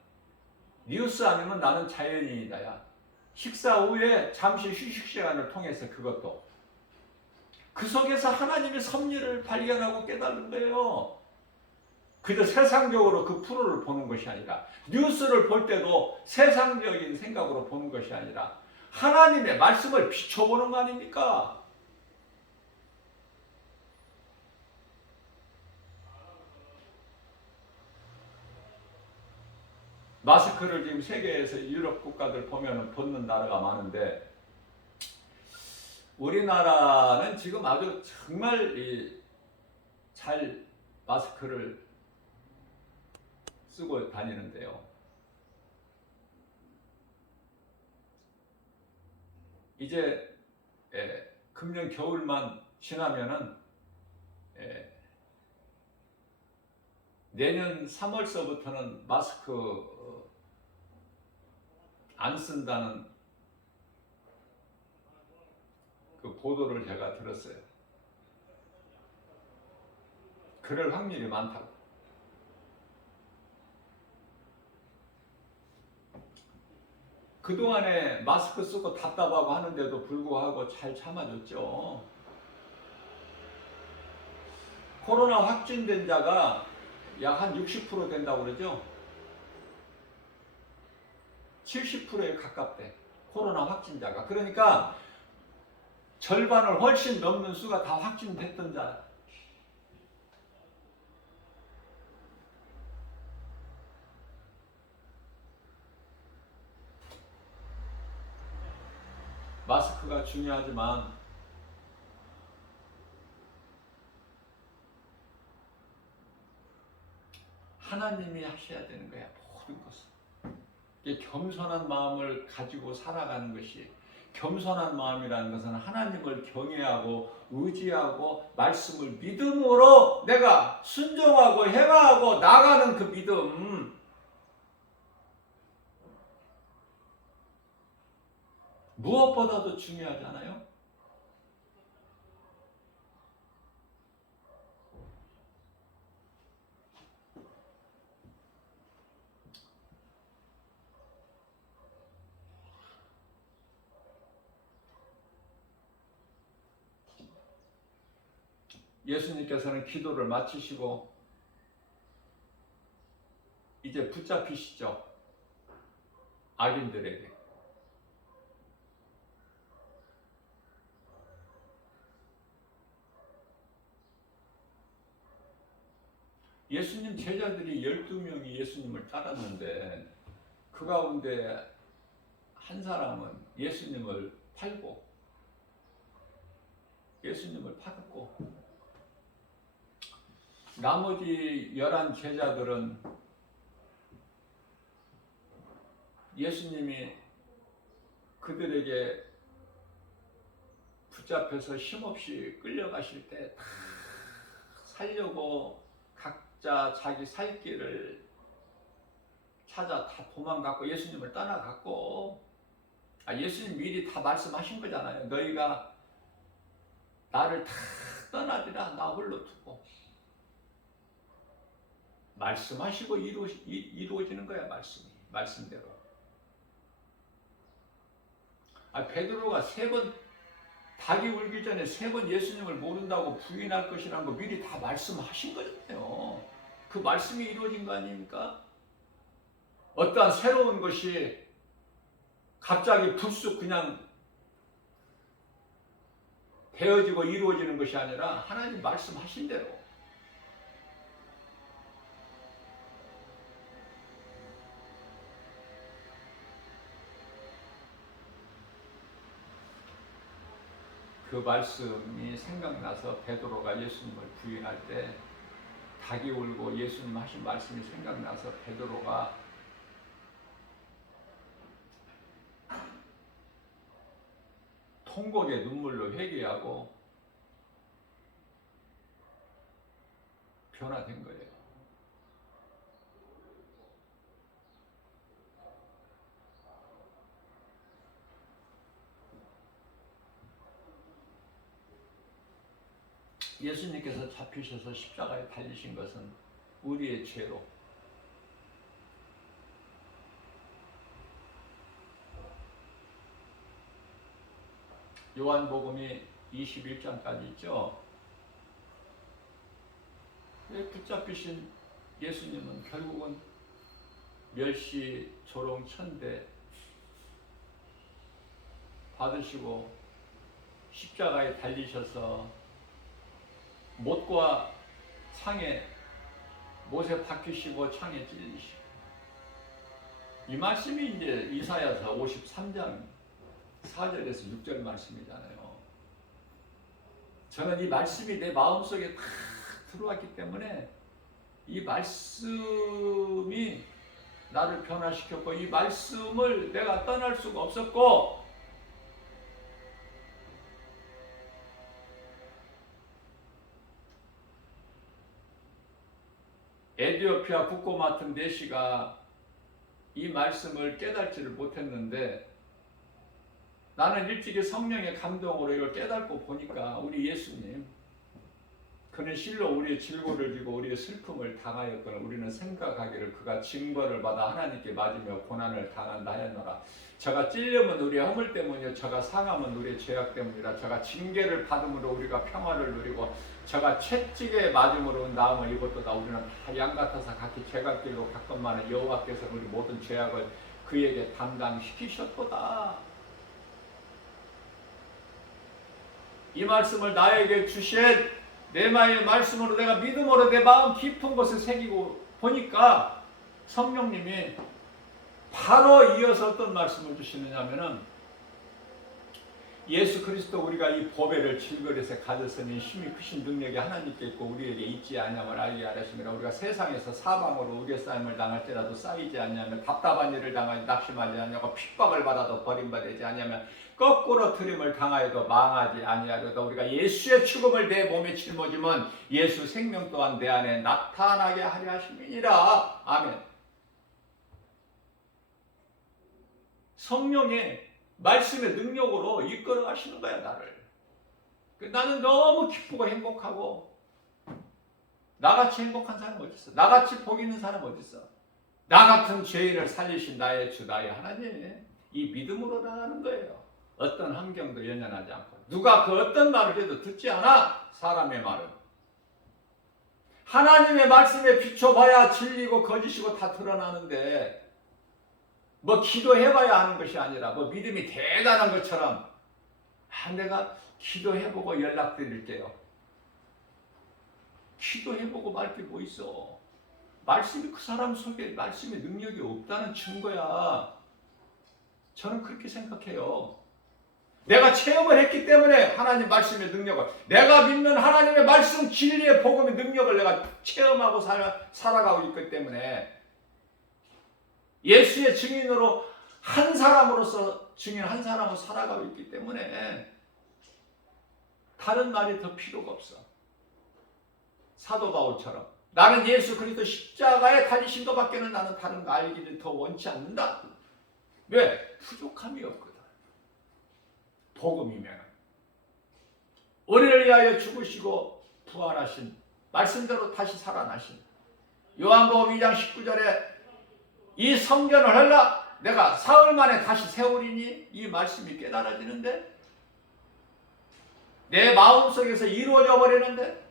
뉴스 아니면 나는 자연인이다. 야. 식사 후에 잠시 휴식 시간을 통해서 그것도 그 속에서 하나님의 섭리를 발견하고 깨달은 거예요. 그저 세상적으로 그 프로를 보는 것이 아니라 뉴스를 볼 때도 세상적인 생각으로 보는 것이 아니라 하나님의 말씀을 비춰보는 거 아닙니까? 마스크를 지금 세계에서 유럽 국가들 보면 벗는 나라가 많은데 우리나라는 지금 아주 정말 잘 마스크를 쓰고 다니는데요. 이제 금년 겨울만 지나면은 내년 3월서부터는 마스크 안 쓴다는 그 보도를 제가 들었어요. 그럴 확률이 많다고. 그동안에 마스크 쓰고 답답하고 하는데도 불구하고 잘 참아줬죠. 코로나 확진된 자가 약 한 60% 된다고 그러죠. 70%에 가깝대. 코로나 확진자가. 그러니까 절반을 훨씬 넘는 수가 다 확진됐던 자. 마스크가 중요하지만 하나님이 하셔야 되는 거야. 모든 것은. 이게 겸손한 마음을 가지고 살아가는 것이, 겸손한 마음이라는 것은 하나님을 경외하고 의지하고 말씀을 믿음으로 내가 순종하고 행하고 나가는 그 믿음. 무엇보다도 중요하지 않아요? 예수님께서는 기도를 마치시고 이제 붙잡히시죠. 악인들에게. 예수님 제자들이 12명이 예수님을 따랐는데 그 가운데 한 사람은 예수님을 팔고 예수님을 팔았고 나머지 11 제자들은 예수님이 그들에게 붙잡혀서 힘없이 끌려가실 때 다 살려고 각자 자기 살 길을 찾아 다 도망갔고 예수님을 떠나갔고 예수님 미리 다 말씀하신 거잖아요. 너희가 나를 다 떠나리라 나 홀로 두고 말씀하시고 이루어지는 거야. 말씀대로. 베드로가 3번 닭이 울기 전에 3번 예수님을 모른다고 부인할 것이라는 거 미리 다 말씀하신 거잖아요. 그 말씀이 이루어진 거 아닙니까? 어떠한 새로운 것이 갑자기 불쑥 그냥 되어지고 이루어지는 것이 아니라 하나님 말씀하신 대로 그 말씀이 생각나서 베드로가 예수님을 부인할 때 닭이 울고 예수님 하신 말씀이 생각나서 베드로가 통곡의 눈물로 회개하고 변화된 거예요. 예수님께서 잡히셔서 십자가에 달리신 것은 우리의 죄로 요한복음이 21장까지 있죠. 붙잡히신 예수님은 결국은 멸시 조롱 천대 받으시고 십자가에 달리셔서 못과 창에 못에 박히시고 창에 찔리시고, 이 말씀이 이제 이사야서 53장 4절에서 6절 말씀이잖아요. 저는 이 말씀이 내 마음속에 다 들어왔기 때문에 이 말씀이 나를 변화시켰고, 이 말씀을 내가 떠날 수가 없었고, 에디오피아 국고 맡은 내시가 이 말씀을 깨닫지를 못했는데, 나는 일찍이 성령의 감동으로 이걸 깨닫고 보니까 우리 예수님, 그는 실로 우리의 질고를 지고 우리의 슬픔을 당하였거늘 우리는 생각하기를 그가 징벌을 받아 하나님께 맞으며 고난을 당한다 하였노라. 저가 찔림은 우리의 허물 때문이요 저가 상함은 우리의 죄악 때문이라. 저가 징계를 받음으로 우리가 평화를 누리고 저가 채찍에 맞음으로 나음을 입었도다. 우리는 다 양 같아서 각기 죄악길로 갔건만은 여호와께서 우리 모든 죄악을 그에게 담당시키셨도다. 이 말씀을 나에게 주신 네마의 말씀으로 내가 믿음으로 내 마음 깊은 곳에 새기고 보니까 성령님이 바로 이어서 어떤 말씀을 주시느냐 하면은, 예수 그리스도 우리가 이 보배를 질그릇에 가졌으니 힘이 크신 능력이 하나님께 있고 우리에게 있지 아니함을 알게 하시니라. 우리가 세상에서 사방으로 우겨싸임을 당할지라도 쌓이지 아니하며 답답한 일을 당하여 낙심하지 아니하고 핍박을 받아도 버림받지 아니하며 거꾸로 트림을 당하여도 망하지 아니하려다. 우리가 예수의 죽음을 내 몸에 짊어지면 예수 생명 또한 내 안에 나타나게 하려 하심이니라. 아멘. 성령의 말씀의 능력으로 이끌어 가시는 거야, 나를. 나는 너무 기쁘고 행복하고, 나같이 행복한 사람 어디 있어? 나같이 복 있는 사람 어디 있어? 나 같은 죄인을 살리신 나의 주, 나의 하나님. 이 믿음으로 나가는 거예요. 어떤 환경도 연연하지 않고, 누가 그 어떤 말을 해도 듣지 않아. 사람의 말은 하나님의 말씀에 비춰봐야 진리고 거짓이고 다 드러나는데, 뭐 기도해봐야 하는 것이 아니라 뭐 믿음이 대단한 것처럼, 내가 기도해보고 연락드릴게요. 기도해보고 말 게 뭐 있어. 말씀이 그 사람 속에 말씀의 능력이 없다는 증거야. 저는 그렇게 생각해요. 내가 체험을 했기 때문에 하나님 말씀의 능력을, 내가 믿는 하나님의 말씀 진리의 복음의 능력을 내가 체험하고 살아가고 있기 때문에, 예수의 증인으로 한 사람으로서 증인 한 사람으로 살아가고 있기 때문에 다른 말이 더 필요가 없어. 사도 바울처럼 나는 예수 그리스도 십자가에 달리신 것밖에는 나는 다른 거 알기를 더 원치 않는다. 왜? 부족함이 없거든. 복음이면 우리를 위하여 죽으시고 부활하신, 말씀대로 다시 살아나신, 요한복음 2장 19절에 이 성전을 헐라 내가 사흘 만에 다시 세우리니, 이 말씀이 깨달아지는데, 내 마음속에서 이루어져 버리는데,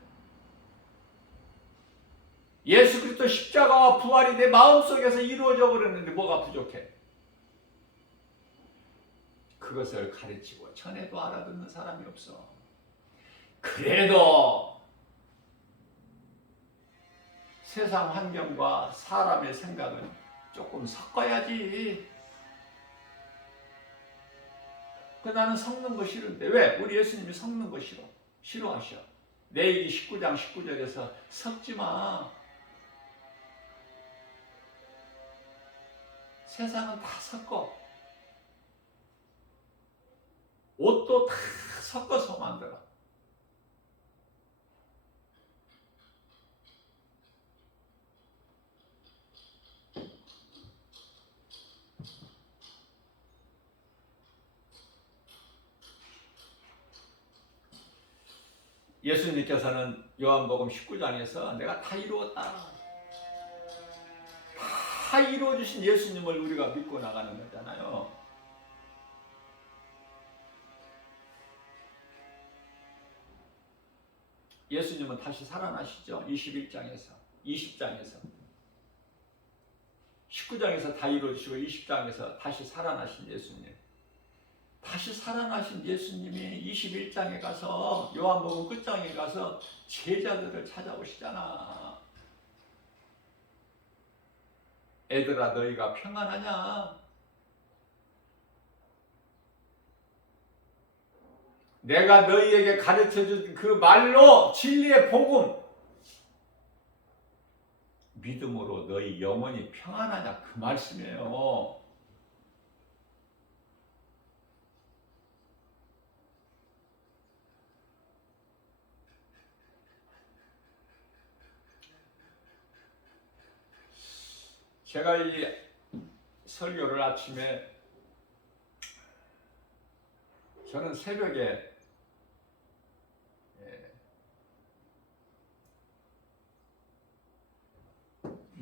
예수 그리스도 십자가와 부활이 내 마음속에서 이루어져 버렸는데 뭐가 부족해? 그것을 가르치고 전해도 알아듣는 사람이 없어. 그래도 세상 환경과 사람의 생각은 조금 섞어야지. 나는 섞는 거 싫은데. 왜? 우리 예수님이 섞는 거 싫어하셔. 레위기 19장 19절에서 섞지 마. 세상은 다 섞어. 옷도 다 섞어서 만들어. 예수님께서는 요한복음 19장에서 내가 다 이루었다, 다 이루어주신 예수님을 우리가 믿고 나가는 거잖아요. 예수님은 다시 살아나시죠. 21장에서 20장에서 19장에서 다 이루어지시고 20장에서 다시 살아나신 예수님. 다시 살아나신 예수님이 21장에 가서 요한복음 끝장에 가서 제자들을 찾아오시잖아. 애들아 너희가 평안하냐? 내가 너희에게 가르쳐준 그 말로 진리의 복음 믿음으로 너희 영혼이 평안하냐 그 말씀이에요. 제가 이 설교를 아침에 저는 새벽에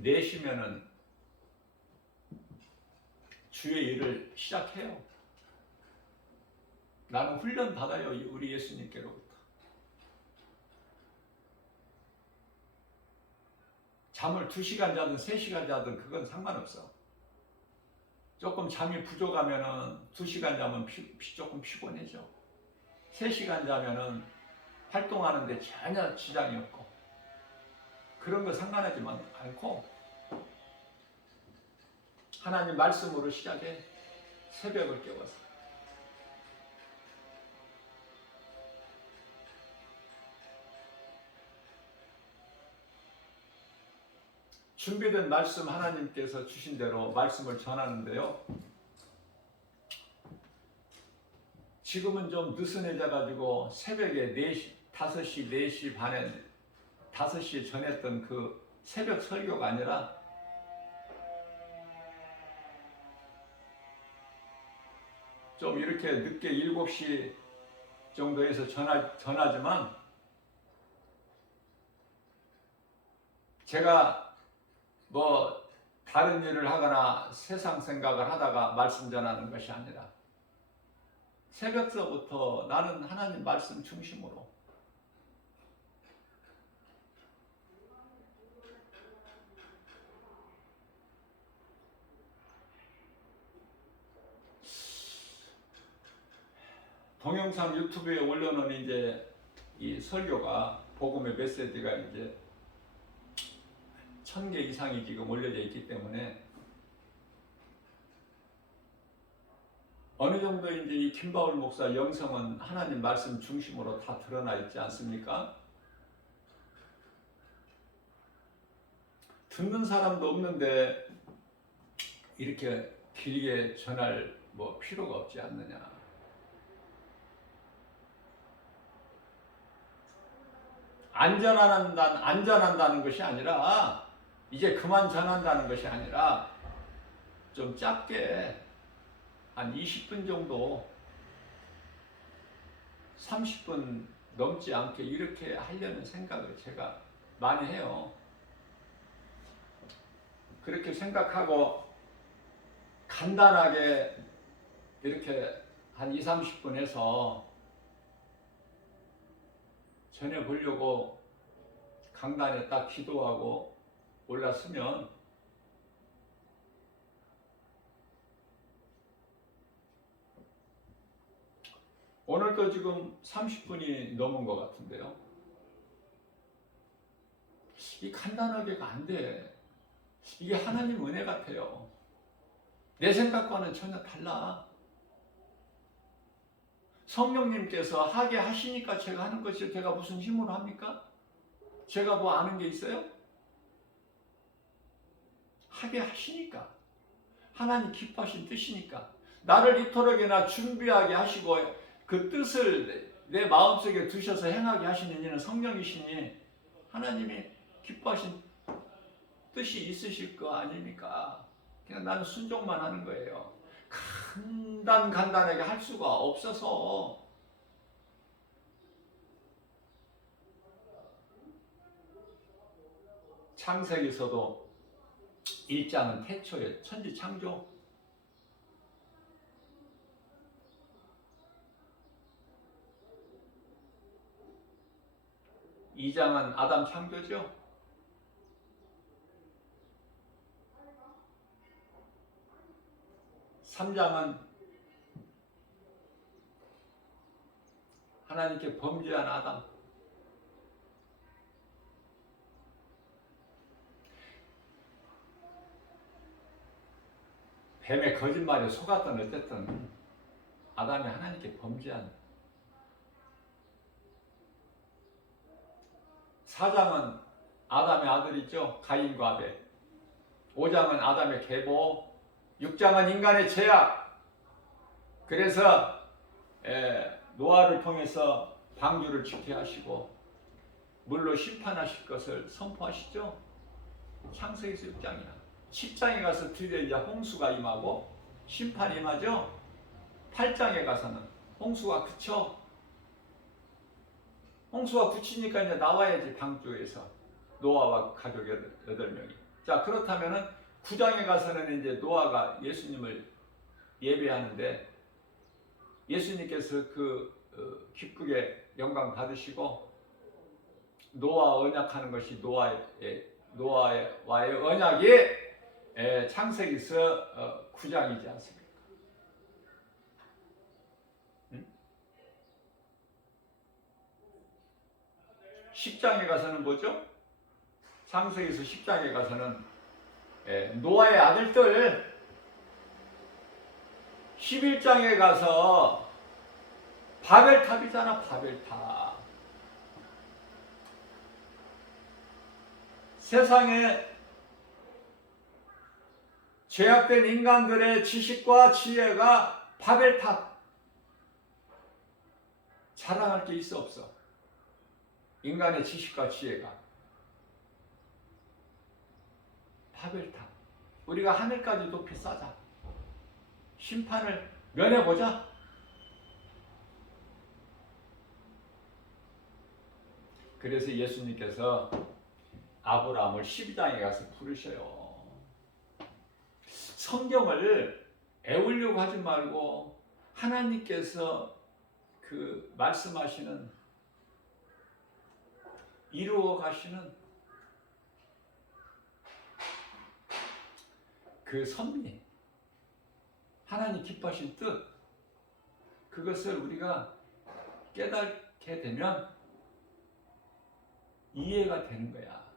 4시면은 주의 일을 시작해요. 나는 훈련 받아요. 우리 예수님께로부터. 잠을 2시간 자든 3시간 자든 그건 상관없어. 조금 잠이 부족하면은 2시간 자면 조금 피곤해져. 3시간 자면은 활동하는데 전혀 지장이 없고 그런 거 상관하지 않고 하나님 말씀으로 시작해. 새벽을 깨워서 준비된 말씀 하나님께서 주신 대로 말씀을 전하는데요. 지금은 좀 느슨해져 가지고 새벽에 4시, 5시, 4시 반에 5시에 전했던 그 새벽 설교가 아니라 좀 이렇게 늦게 7시 정도에서 전하지만 제가 뭐 다른 일을 하거나 세상 생각을 하다가 말씀 전하는 것이 아니라 새벽서부터 나는 하나님 말씀 중심으로 동영상 유튜브에 올려놓은 이제 이 설교가 복음의 메시지가 이제 1000개 이상이 지금 올려져 있기 때문에 어느 정도 이제 이 김바울 목사 영성은 하나님 말씀 중심으로 다 드러나 있지 않습니까? 듣는 사람도 없는데 이렇게 길게 전할 뭐 필요가 없지 않느냐. 안전한다는 것이 아니라 이제 그만 전한다는 것이 아니라 좀 짧게 한 20분 정도 30분 넘지 않게 이렇게 하려는 생각을 제가 많이 해요. 그렇게 생각하고 간단하게 이렇게 한 2, 30분 해서 전해보려고 강단에 딱 기도하고 올랐으면 오늘도 지금 30분이 넘은 것 같은데요. 이 간단하게가 안 돼. 이게 하나님 은혜 같아요. 내 생각과는 전혀 달라. 성령님께서 하게 하시니까 제가 하는 것이 제가 무슨 힘으로 합니까? 제가 뭐 아는 게 있어요? 하게 하시니까. 하나님 기뻐하신 뜻이니까. 나를 이토록이나 준비하게 하시고 그 뜻을 내 마음속에 두셔서 행하게 하시는 이는 성령이시니 하나님이 기뻐하신 뜻이 있으실 거 아닙니까? 그냥 나는 순종만 하는 거예요. 간단하게 할 수가 없어서 창세기서도 1장은 태초에 천지 창조, 2장은 아담 창조죠. 3장은 하나님께 범죄한 아담, 뱀의 거짓말에 속았던 어쨌든 아담이 하나님께 범죄한. 4장은 아담의 아들이죠. 가인과 아벨. 5장은 아담의 계보. 6장은 인간의 죄악. 그래서 노아를 통해서 방주를 지게 하시고 물로 심판하실 것을 선포하시죠. 창세기서 6장이야. 10장에 가서 드디어 이제 홍수가 임하고 심판이 임하죠. 8장에 가서는 홍수가 그쳐. 홍수가 그치니까 이제 나와야지, 방주에서. 노아와 가족 8명이. 자, 그렇다면은 9장에 가서는 이제 노아가 예수님을 예배하는데 예수님께서 기쁘게 영광 받으시고 노아 언약하는 것이 노아와의 언약이 창세기서 9장이지 않습니까? 10장에 가서는 뭐죠? 창세기서 10장에 가서는 노아의 아들들. 11장에 가서 바벨탑이잖아, 바벨탑. 세상에 죄악된 인간들의 지식과 지혜가 바벨탑. 자랑할 게 있어 없어? 인간의 지식과 지혜가 바벨탑. 우리가 하늘까지 높이 쌓자. 심판을 면해보자. 그래서 예수님께서 아브라함을 12장에 가서 부르셔요. 성경을 애우려고 하지 말고 하나님께서 말씀하시는, 이루어 가시는 그 섭리, 하나님 기뻐하신 뜻, 그것을 우리가 깨닫게 되면 이해가 되는 거야.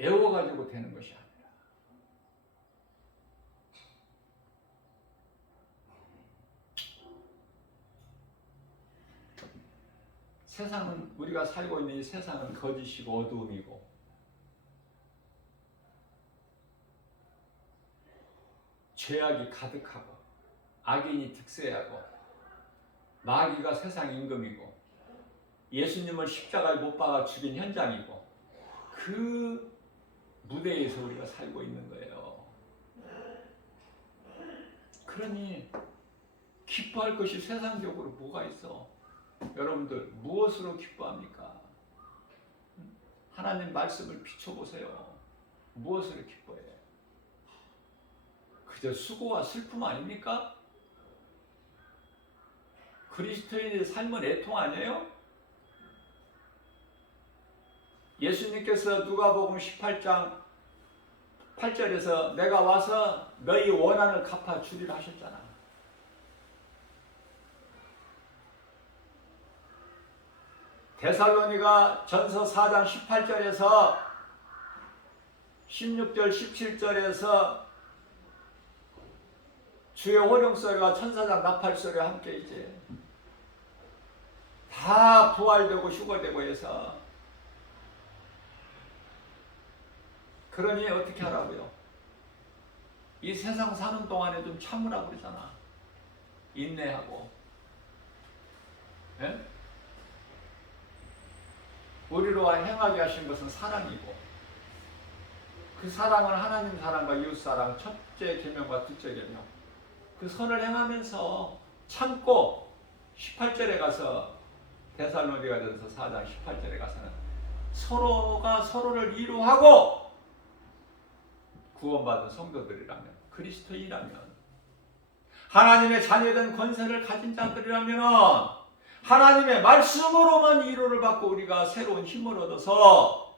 애워가지고 되는 것이 아니라. 세상은, 우리가 살고 있는 이 세상은 거짓이고 어두움이고 죄악이 가득하고 악인이 득세하고 마귀가 세상 임금이고 예수님을 십자가에 못 박아 죽인 현장이고 그 무대에서 우리가 살고 있는 거예요. 그러니 기뻐할 것이 세상적으로 뭐가 있어? 여러분들 무엇으로 기뻐합니까? 하나님 말씀을 비춰보세요. 무엇으로 기뻐해? 그저 수고와 슬픔 아닙니까? 그리스도인의 삶은 애통 아니에요? 예수님께서 누가복음 18장 8절에서 내가 와서 너희 원한을 갚아주리라 하셨잖아. 데살로니가 전서 4장 18절에서 16절 17절에서 주의 호령소리와 천사장 나팔소리와 함께 이제 다 부활되고 휴거되고 해서, 그러니 어떻게 하라고요? 이 세상 사는 동안에 좀 참으라고 그러잖아. 인내하고. 예? 우리로 행하게 하신 것은 사랑이고 그 사랑은 하나님 사랑과 이웃 사랑, 첫째 계명과 둘째 계명, 그 선을 행하면서 참고 18절에 가서 데살로니가전서 4장 18절에 가서는 서로가 서로를 이루하고 구원받은 성도들이라면, 그리스도인이라면, 하나님의 자녀된 권세를 가진 자들이라면 하나님의 말씀으로만 위로를 받고 우리가 새로운 힘을 얻어서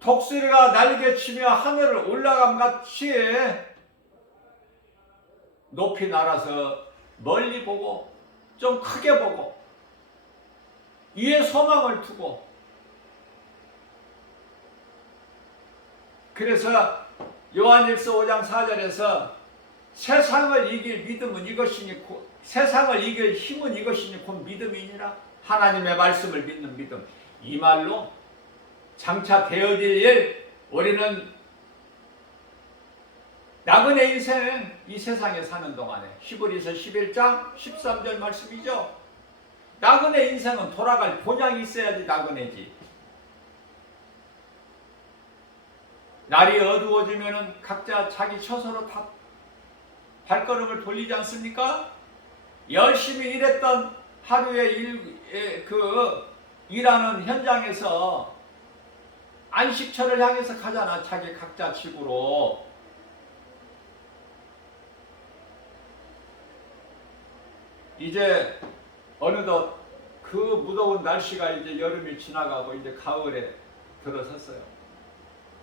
독수리가 날개치며 하늘을 올라감 같이 높이 날아서 멀리 보고 좀 크게 보고 위에 소망을 두고, 그래서 요한일서 5장 4절에서 세상을 이길 믿음은 이것이니 세상을 이길 힘은 이것이니 곧 믿음이니라. 하나님의 말씀을 믿는 믿음. 이 말로 장차 되어질 일, 우리는 나그네 인생 이 세상에 사는 동안에 히브리서 11장 13절 말씀이죠. 나그네 인생은 돌아갈 본향이 있어야지 나그네지. 날이 어두워지면은 각자 자기 처소로 다 발걸음을 돌리지 않습니까? 열심히 일했던 하루의 일하는 현장에서 안식처를 향해서 가잖아. 자기 각자 집으로. 이제 어느덧 그 무더운 날씨가 이제 여름이 지나가고 이제 가을에 들어섰어요.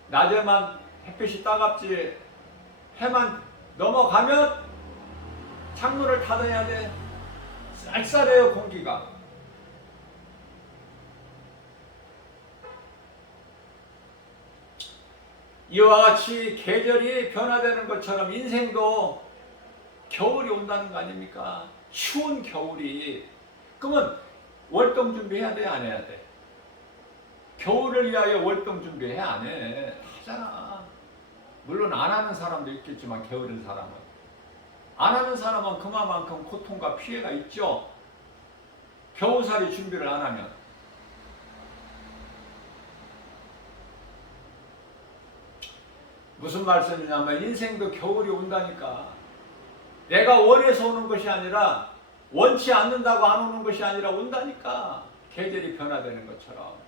낮에만 햇빛이 따갑지 해만 넘어가면 창문을 닫아야 돼. 쌀쌀해요, 공기가. 이와 같이 계절이 변화되는 것처럼 인생도 겨울이 온다는 거 아닙니까? 추운 겨울이. 그러면 월동 준비해야 돼, 안 해야 돼? 겨울을 위하여 월동 준비해, 안 해? 하잖아. 물론 안 하는 사람도 있겠지만 게으른 사람은. 안 하는 사람은 그만큼 고통과 피해가 있죠. 겨우살이 준비를 안 하면. 무슨 말씀이냐면 인생도 겨울이 온다니까. 내가 원해서 오는 것이 아니라, 원치 않는다고 안 오는 것이 아니라 온다니까. 계절이 변화되는 것처럼.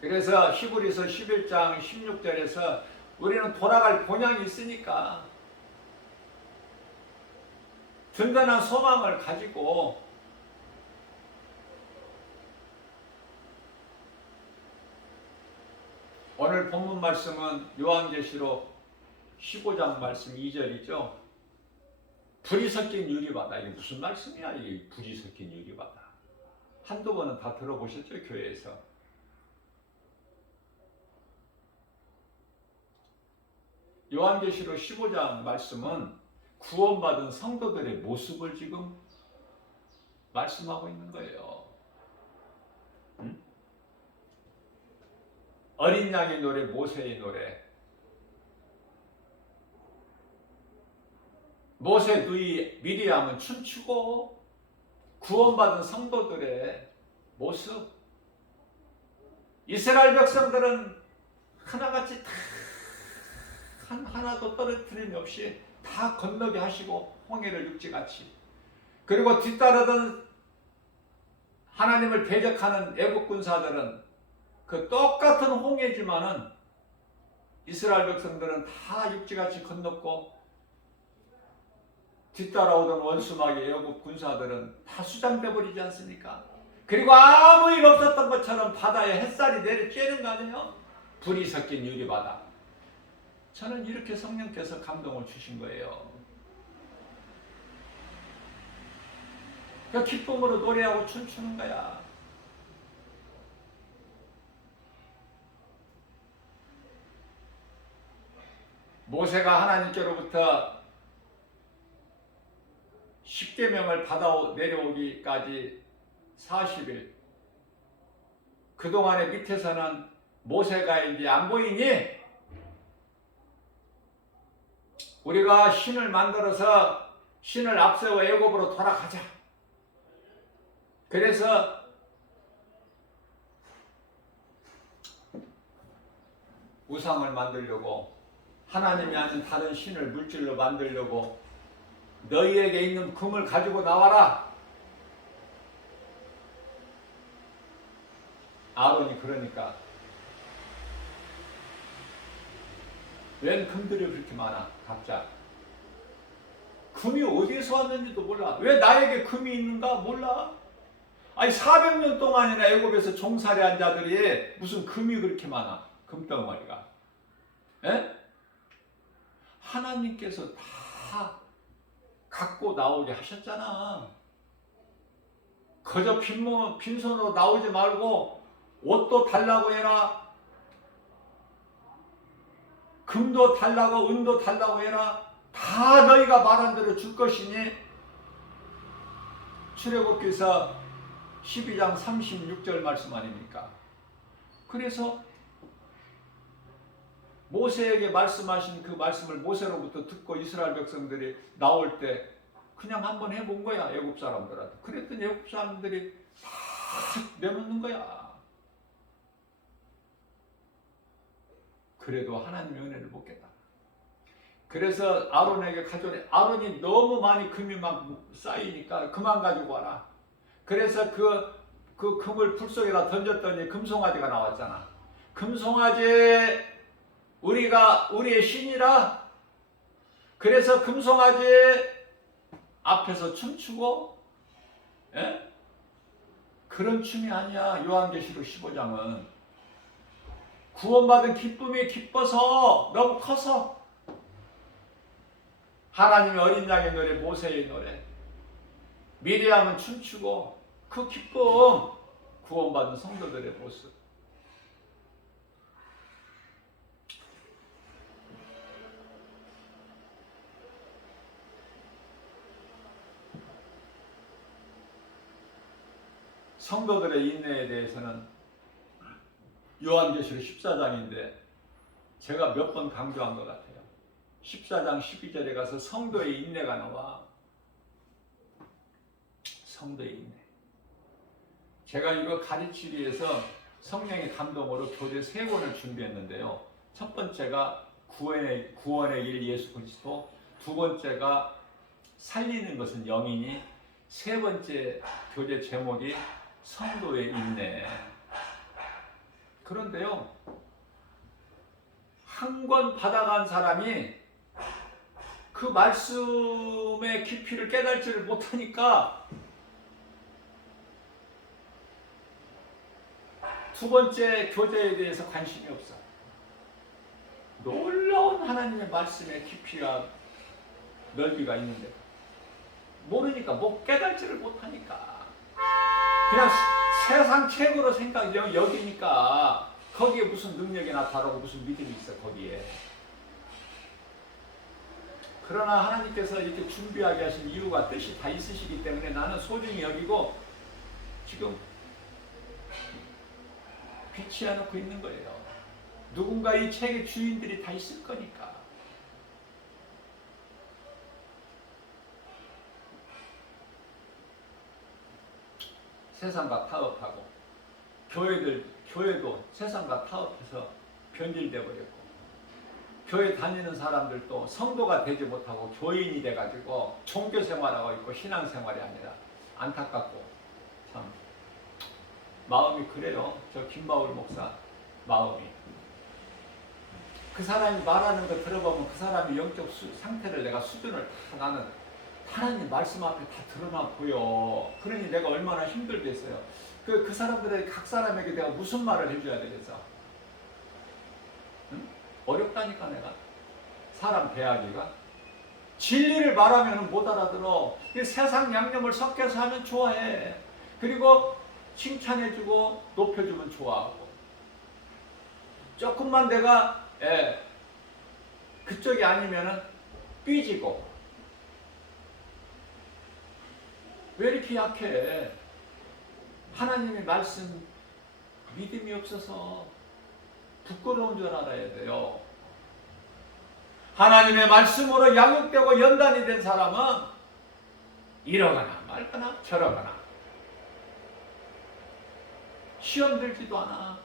그래서 히브리서 11장 16절에서 우리는 돌아갈 본향이 있으니까 든든한 소망을 가지고 오늘 본문 말씀은 요한계시록 15장 말씀 2절이죠. 불이 섞인 유리바다. 이게 무슨 말씀이야? 이게 불이 섞인 유리바다. 한두 번은 다 들어보셨죠? 교회에서. 요한계시록 15장 말씀은 구원받은 성도들의 모습을 지금 말씀하고 있는 거예요. 어린 양의 노래, 모세의 노래. 모세 누이 미리암은 춤추고 구원받은 성도들의 모습. 이스라엘 백성들은 하나같이 다 하나도 떨어뜨림이 없이 다 건너게 하시고 홍해를 육지같이. 그리고 뒤따르던 하나님을 대적하는 애국 군사들은 그 똑같은 홍해지만은 이스라엘 백성들은 다 육지같이 건넜고 뒤따라오던 원수마귀 애국 군사들은 다 수장돼 버리지 않습니까? 그리고 아무 일 없었던 것처럼 바다에 햇살이 내리쬐는 거 아니에요? 불이 섞인 유리바다. 저는 이렇게 성령께서 감동을 주신 거예요. 그 기쁨으로 노래하고 춤추는 거야. 모세가 하나님께로부터 10계명을 받아 내려오기까지 40일. 그동안의 밑에서는 모세가 이제 안 보이니 우리가 신을 만들어서 신을 앞세워 애굽으로 돌아가자. 그래서 우상을 만들려고, 하나님이 아닌 다른 신을 물질로 만들려고, 너희에게 있는 금을 가지고 나와라. 아론이 그러니까 웬 금들이 그렇게 많아? 각자 금이 어디서 왔는지도 몰라. 왜 나에게 금이 있는가 몰라. 아니 400년 동안이나 애굽에서 종살이한 자들이 무슨 금이 그렇게 많아? 금덩어리가. 에? 하나님께서 다 갖고 나오게 하셨잖아. 그저 빈손으로 나오지 말고 옷도 달라고 해라. 금도 달라고 은도 달라고 해라. 다 너희가 말한 대로 줄 것이니 출애굽기서 12장 36절 말씀 아닙니까? 그래서 모세에게 말씀하신 그 말씀을 모세로부터 듣고 이스라엘 백성들이 나올 때 그냥 한번 해본 거야. 애굽 사람들한테. 그랬더니 애굽 사람들이 다 내놓는 거야. 그래도 하나님의 은혜를 못 깨달아. 그래서 아론에게 가져오니 아론이 너무 많이 금이 막 쌓이니까 그만 가지고 와라. 그래서 그 금을 불 속에다 던졌더니 금송아지가 나왔잖아. 금송아지 우리의 신이라. 그래서 금송아지 앞에서 춤추고, 예? 그런 춤이 아니야. 요한계시록 15장은 구원받은 기쁨이 기뻐서 너무 커서 하나님의 어린 양의 노래, 모세의 노래, 미리암은 춤추고 그 기쁨, 구원받은 성도들의 모습. 성도들의 인내에 대해서는 요한계시록 14장인데 제가 몇 번 강조한 것 같아요. 14장 12절에 가서 성도의 인내가 나와. 성도의 인내. 제가 이거 가르치기 위해서 성령의 감동으로 교재 3권을 준비했는데요. 첫 번째가 구원의 길 예수 그리스도, 두 번째가 살리는 것은 영이니, 세 번째 교재 제목이 성도의 인내. 그런데요, 한 권 받아간 사람이 그 말씀의 깊이를 깨달지를 못하니까 두 번째 교재에 대해서 관심이 없어. 놀라운 하나님의 말씀의 깊이와 넓이가 있는데 모르니까, 뭐 깨달지를 못하니까 그냥 세상 책으로 여기니까 거기에 무슨 능력이 나타나고 무슨 믿음이 있어 거기에. 그러나 하나님께서 이렇게 준비하게 하신 이유가, 뜻이 다 있으시기 때문에 나는 소중히 여기고 지금 비치해놓고 있는 거예요. 누군가 이 책의 주인들이 다 있을 거니까. 세상과 타협하고, 교회도 세상과 타협해서 변질되어 버렸고, 교회 다니는 사람들도 성도가 되지 못하고 교인이 돼가지고 종교 생활하고 있고 신앙 생활이 아니라, 안타깝고 참 마음이 그래요. 저 김바울 목사 마음이. 그 사람이 말하는 거 들어보면 그 사람의 영적 상태를 내가 수준을 다 나는 하나님 말씀 앞에 다 드러나 보여. 그러니 내가 얼마나 힘들겠어요. 그 사람들의 각 사람에게 내가 무슨 말을 해줘야 되겠어? 응? 어렵다니까 내가. 사람 대하기가. 진리를 말하면 못 알아들어. 세상 양념을 섞여서 하면 좋아해. 그리고 칭찬해주고 높여주면 좋아하고. 조금만 내가 그쪽이 아니면은 삐지고. 왜 이렇게 약해? 하나님의 말씀 믿음이 없어서 부끄러운 줄 알아야 돼요. 하나님의 말씀으로 양육되고 연단이 된 사람은 이러거나 말거나 저러거나 시험 들지도 않아.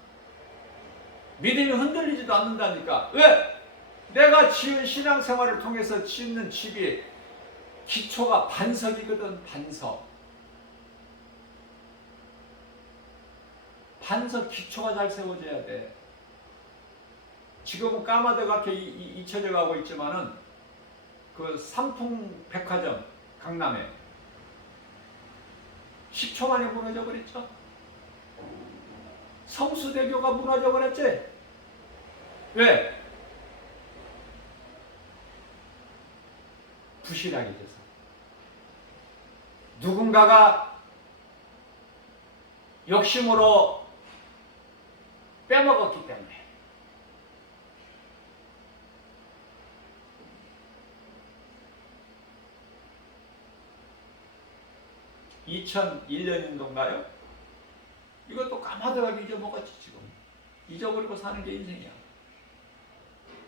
믿음이 흔들리지도 않는다니까. 왜? 내가 지은 신앙생활을 통해서 짓는 집이 기초가 반석이거든. 반석 기초가 잘 세워져야 돼. 지금은 까마득하게 잊혀져 가고 있지만은 그 삼풍백화점 강남에 10초 만에 무너져 버렸죠. 성수대교가 무너져 버렸지. 왜? 부실하게 돼서 누군가가 욕심으로 빼먹었기 때문에 2001년인가요? 이것도 까마득하게 잊어먹었지. 지금 잊어버리고 사는 게 인생이야.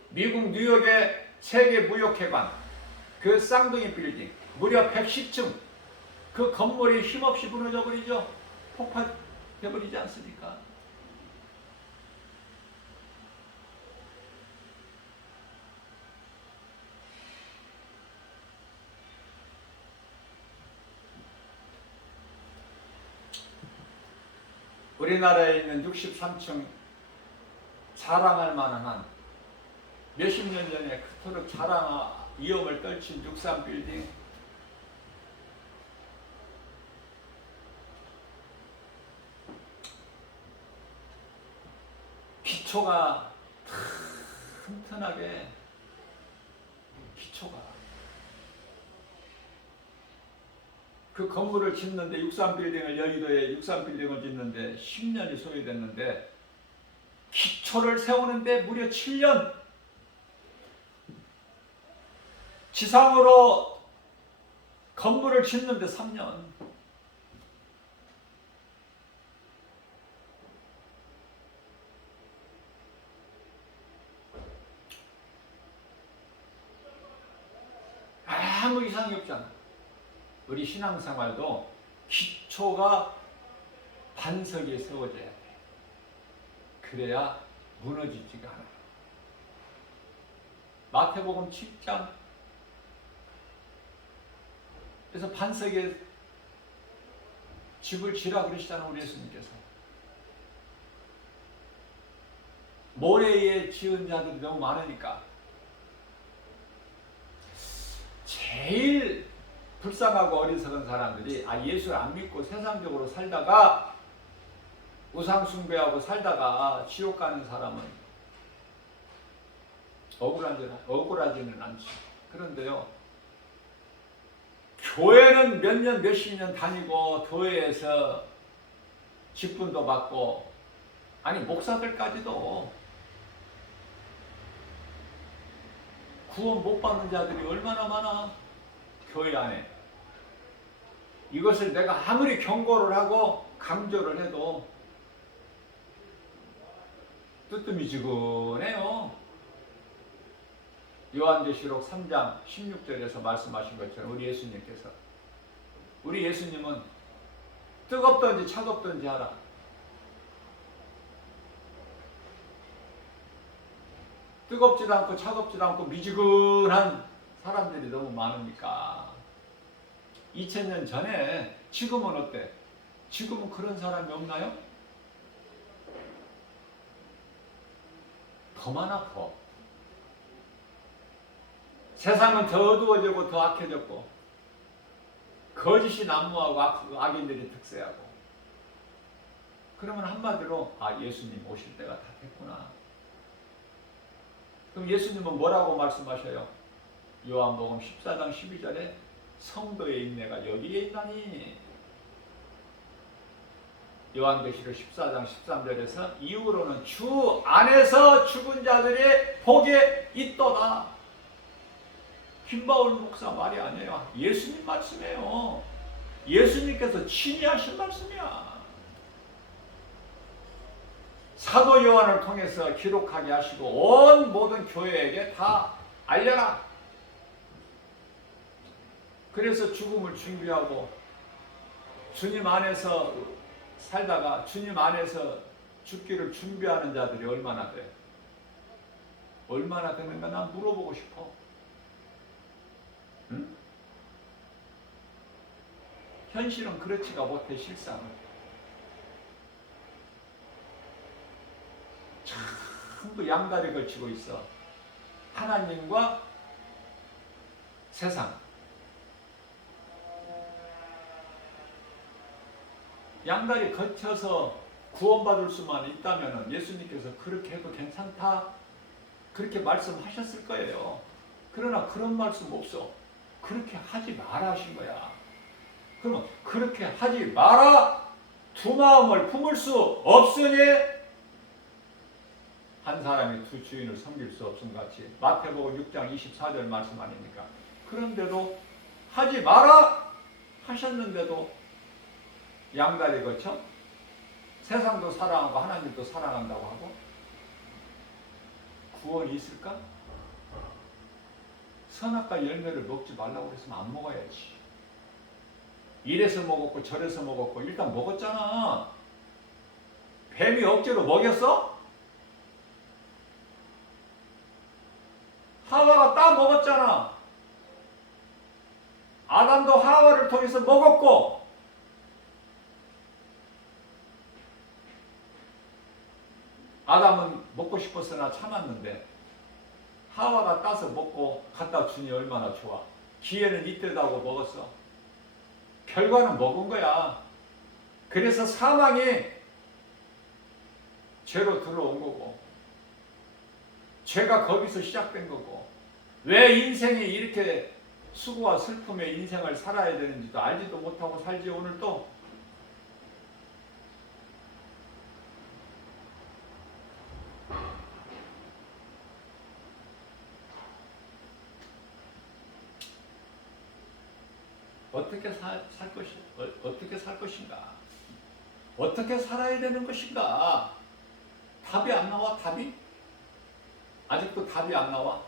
미국 뉴욕의 세계무역회관 그 쌍둥이 빌딩 무려 110층 그 건물이 힘없이 무너져 버리죠. 폭파돼 버리지 않습니까? 우리나라에 있는 63층 자랑할 만한 한 몇십 년 전에 그토록 위험을 떨친 63빌딩 기초가 튼튼하게 그 건물을 짓는데 63빌딩을 여의도에 63빌딩을 짓는데 10년이 소요됐는데 기초를 세우는데 무려 7년 지상으로 건물을 짓는데 3년 아무 이상이 없잖아. 우리 신앙생활도 기초가 반석에 세워져야 돼. 그래야 무너지지가 않아요. 마태복음 7장 그래서 반석에 집을 지라 그러시잖아요. 우리 예수님께서. 모래에 지은 자들이 너무 많으니까 제일 불쌍하고 어리석은 사람들이 예수를 안 믿고 세상적으로 살다가 우상 숭배하고 살다가 지옥 가는 사람은 억울하지는 않지. 그런데요, 교회는 몇 년 몇십 년 다니고 교회에서 직분도 받고 목사들까지도 구원 못 받는 자들이 얼마나 많아. 교회 안에 이것을 내가 아무리 경고를 하고 강조를 해도 뜨뜻미지근해요. 요한계시록 3장 16절에서 말씀하신 것처럼 우리 예수님은 뜨겁든지 차갑든지 하라. 뜨겁지도 않고 차갑지도 않고 미지근한 사람들이 너무 많으니까 2000년 전에 지금은 어때? 지금은 그런 사람이 없나요? 더 많아 더. 세상은 더 어두워지고 더 악해졌고 거짓이 난무하고 악인들이 득세하고 그러면 한마디로 예수님 오실 때가 다 됐구나. 그럼 예수님은 뭐라고 말씀하셔요? 요한복음 14장 12절에 성도의 인내가 여기에 있나니 요한계시록 14장 13절에서 이후로는 주 안에서 죽은 자들의 복에 있도다. 김바울 목사 말이 아니에요. 예수님 말씀이에요. 예수님께서 친히 하신 말씀이야. 사도 요한을 통해서 기록하게 하시고 온 모든 교회에게 다 알려라. 그래서 죽음을 준비하고 주님 안에서 살다가 주님 안에서 죽기를 준비하는 자들이 얼마나 돼? 얼마나 되는가 난 물어보고 싶어. 응? 현실은 그렇지가 못해. 실상은 전부 양다리 걸치고 있어. 하나님과 세상. 양다리 거쳐서 구원받을 수만 있다면 예수님께서 그렇게 해도 괜찮다 그렇게 말씀하셨을 거예요. 그러나 그런 말씀 없어. 그렇게 하지 마라 하신 거야. 그러면 그렇게 하지 마라. 두 마음을 품을 수 없으니 한 사람이 두 주인을 섬길 수 없음 같이 마태복음 6장 24절 말씀 아닙니까? 그런데도 하지 마라 하셨는데도 양다리 거쳐 세상도 사랑하고 하나님도 사랑한다고 하고 구원이 있을까? 선악과 열매를 먹지 말라고 그랬으면 안 먹어야지. 이래서 먹었고 저래서 먹었고 일단 먹었잖아. 뱀이 억지로 먹였어? 하와가 딱 먹었잖아. 아담도 하와를 통해서 먹었고 아담은 먹고 싶었으나 참았는데 하와가 따서 먹고 갖다 주니 얼마나 좋아. 기회는 이때다고 먹었어. 결과는 먹은 거야. 그래서 사망이 죄로 들어온 거고 죄가 거기서 시작된 거고 왜 인생이 이렇게 수고와 슬픔의 인생을 살아야 되는지도 알지도 못하고 살지. 오늘 또 어떻게 살 것인가? 어떻게 살아야 되는 것인가? 답이 안 나와. 답이? 아직도 답이 안 나와.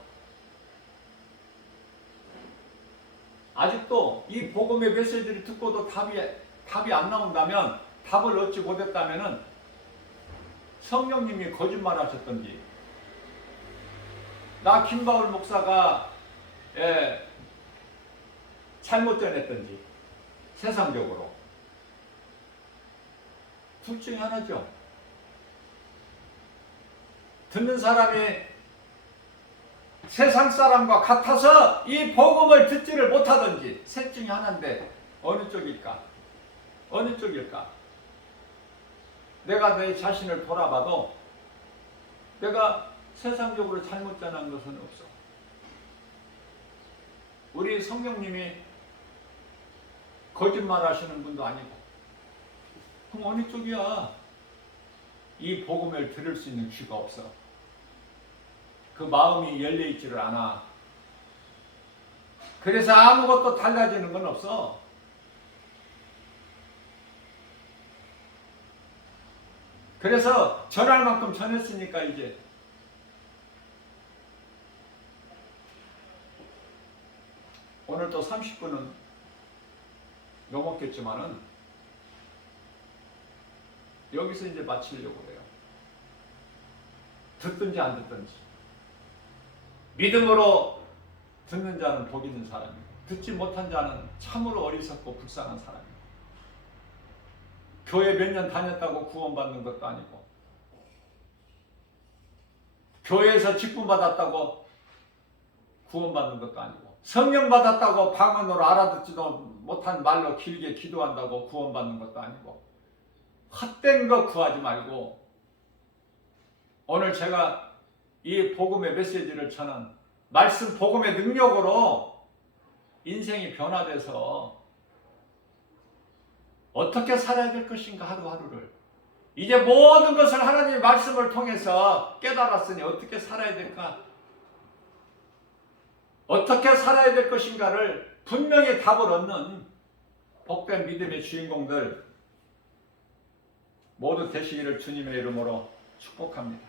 아직도 이 복음의 메시지를 듣고도 답이 안 나온다면, 답을 얻지 못했다면은 성령님이 거짓말하셨던지, 나 김바울 목사가 잘못 전했던지, 세상적으로 둘 중에 하나죠. 듣는 사람이 세상 사람과 같아서 이 복음을 듣지를 못하든지, 셋 중에 하나인데 어느 쪽일까? 어느 쪽일까? 내가 내 자신을 돌아봐도 내가 세상적으로 잘못 전한 것은 없어. 우리 성령님이 거짓말 하시는 분도 아니고. 그럼 어느 쪽이야? 이 복음을 들을 수 있는 귀가 없어. 그 마음이 열려있지를 않아. 그래서 아무것도 달라지는 건 없어. 그래서 전할 만큼 전했으니까 이제 오늘 또 30분은 넘었겠지만은 여기서 이제 마치려고 해요. 듣든지 안 듣든지. 믿음으로 듣는 자는 복 있는 사람이고, 듣지 못한 자는 참으로 어리석고 불쌍한 사람이고, 교회 몇 년 다녔다고 구원받는 것도 아니고, 교회에서 직분 받았다고 구원받는 것도 아니고, 성령 받았다고 방언으로 알아듣지도 못한 말로 길게 기도한다고 구원받는 것도 아니고, 헛된 거 구하지 말고, 오늘 제가 이 복음의 메시지를 전한 말씀 복음의 능력으로 인생이 변화돼서 어떻게 살아야 될 것인가, 하루하루를. 이제 모든 것을 하나님의 말씀을 통해서 깨달았으니 어떻게 살아야 될까? 어떻게 살아야 될 것인가를 분명히 답을 얻는 복된 믿음의 주인공들 모두 되시기를 주님의 이름으로 축복합니다.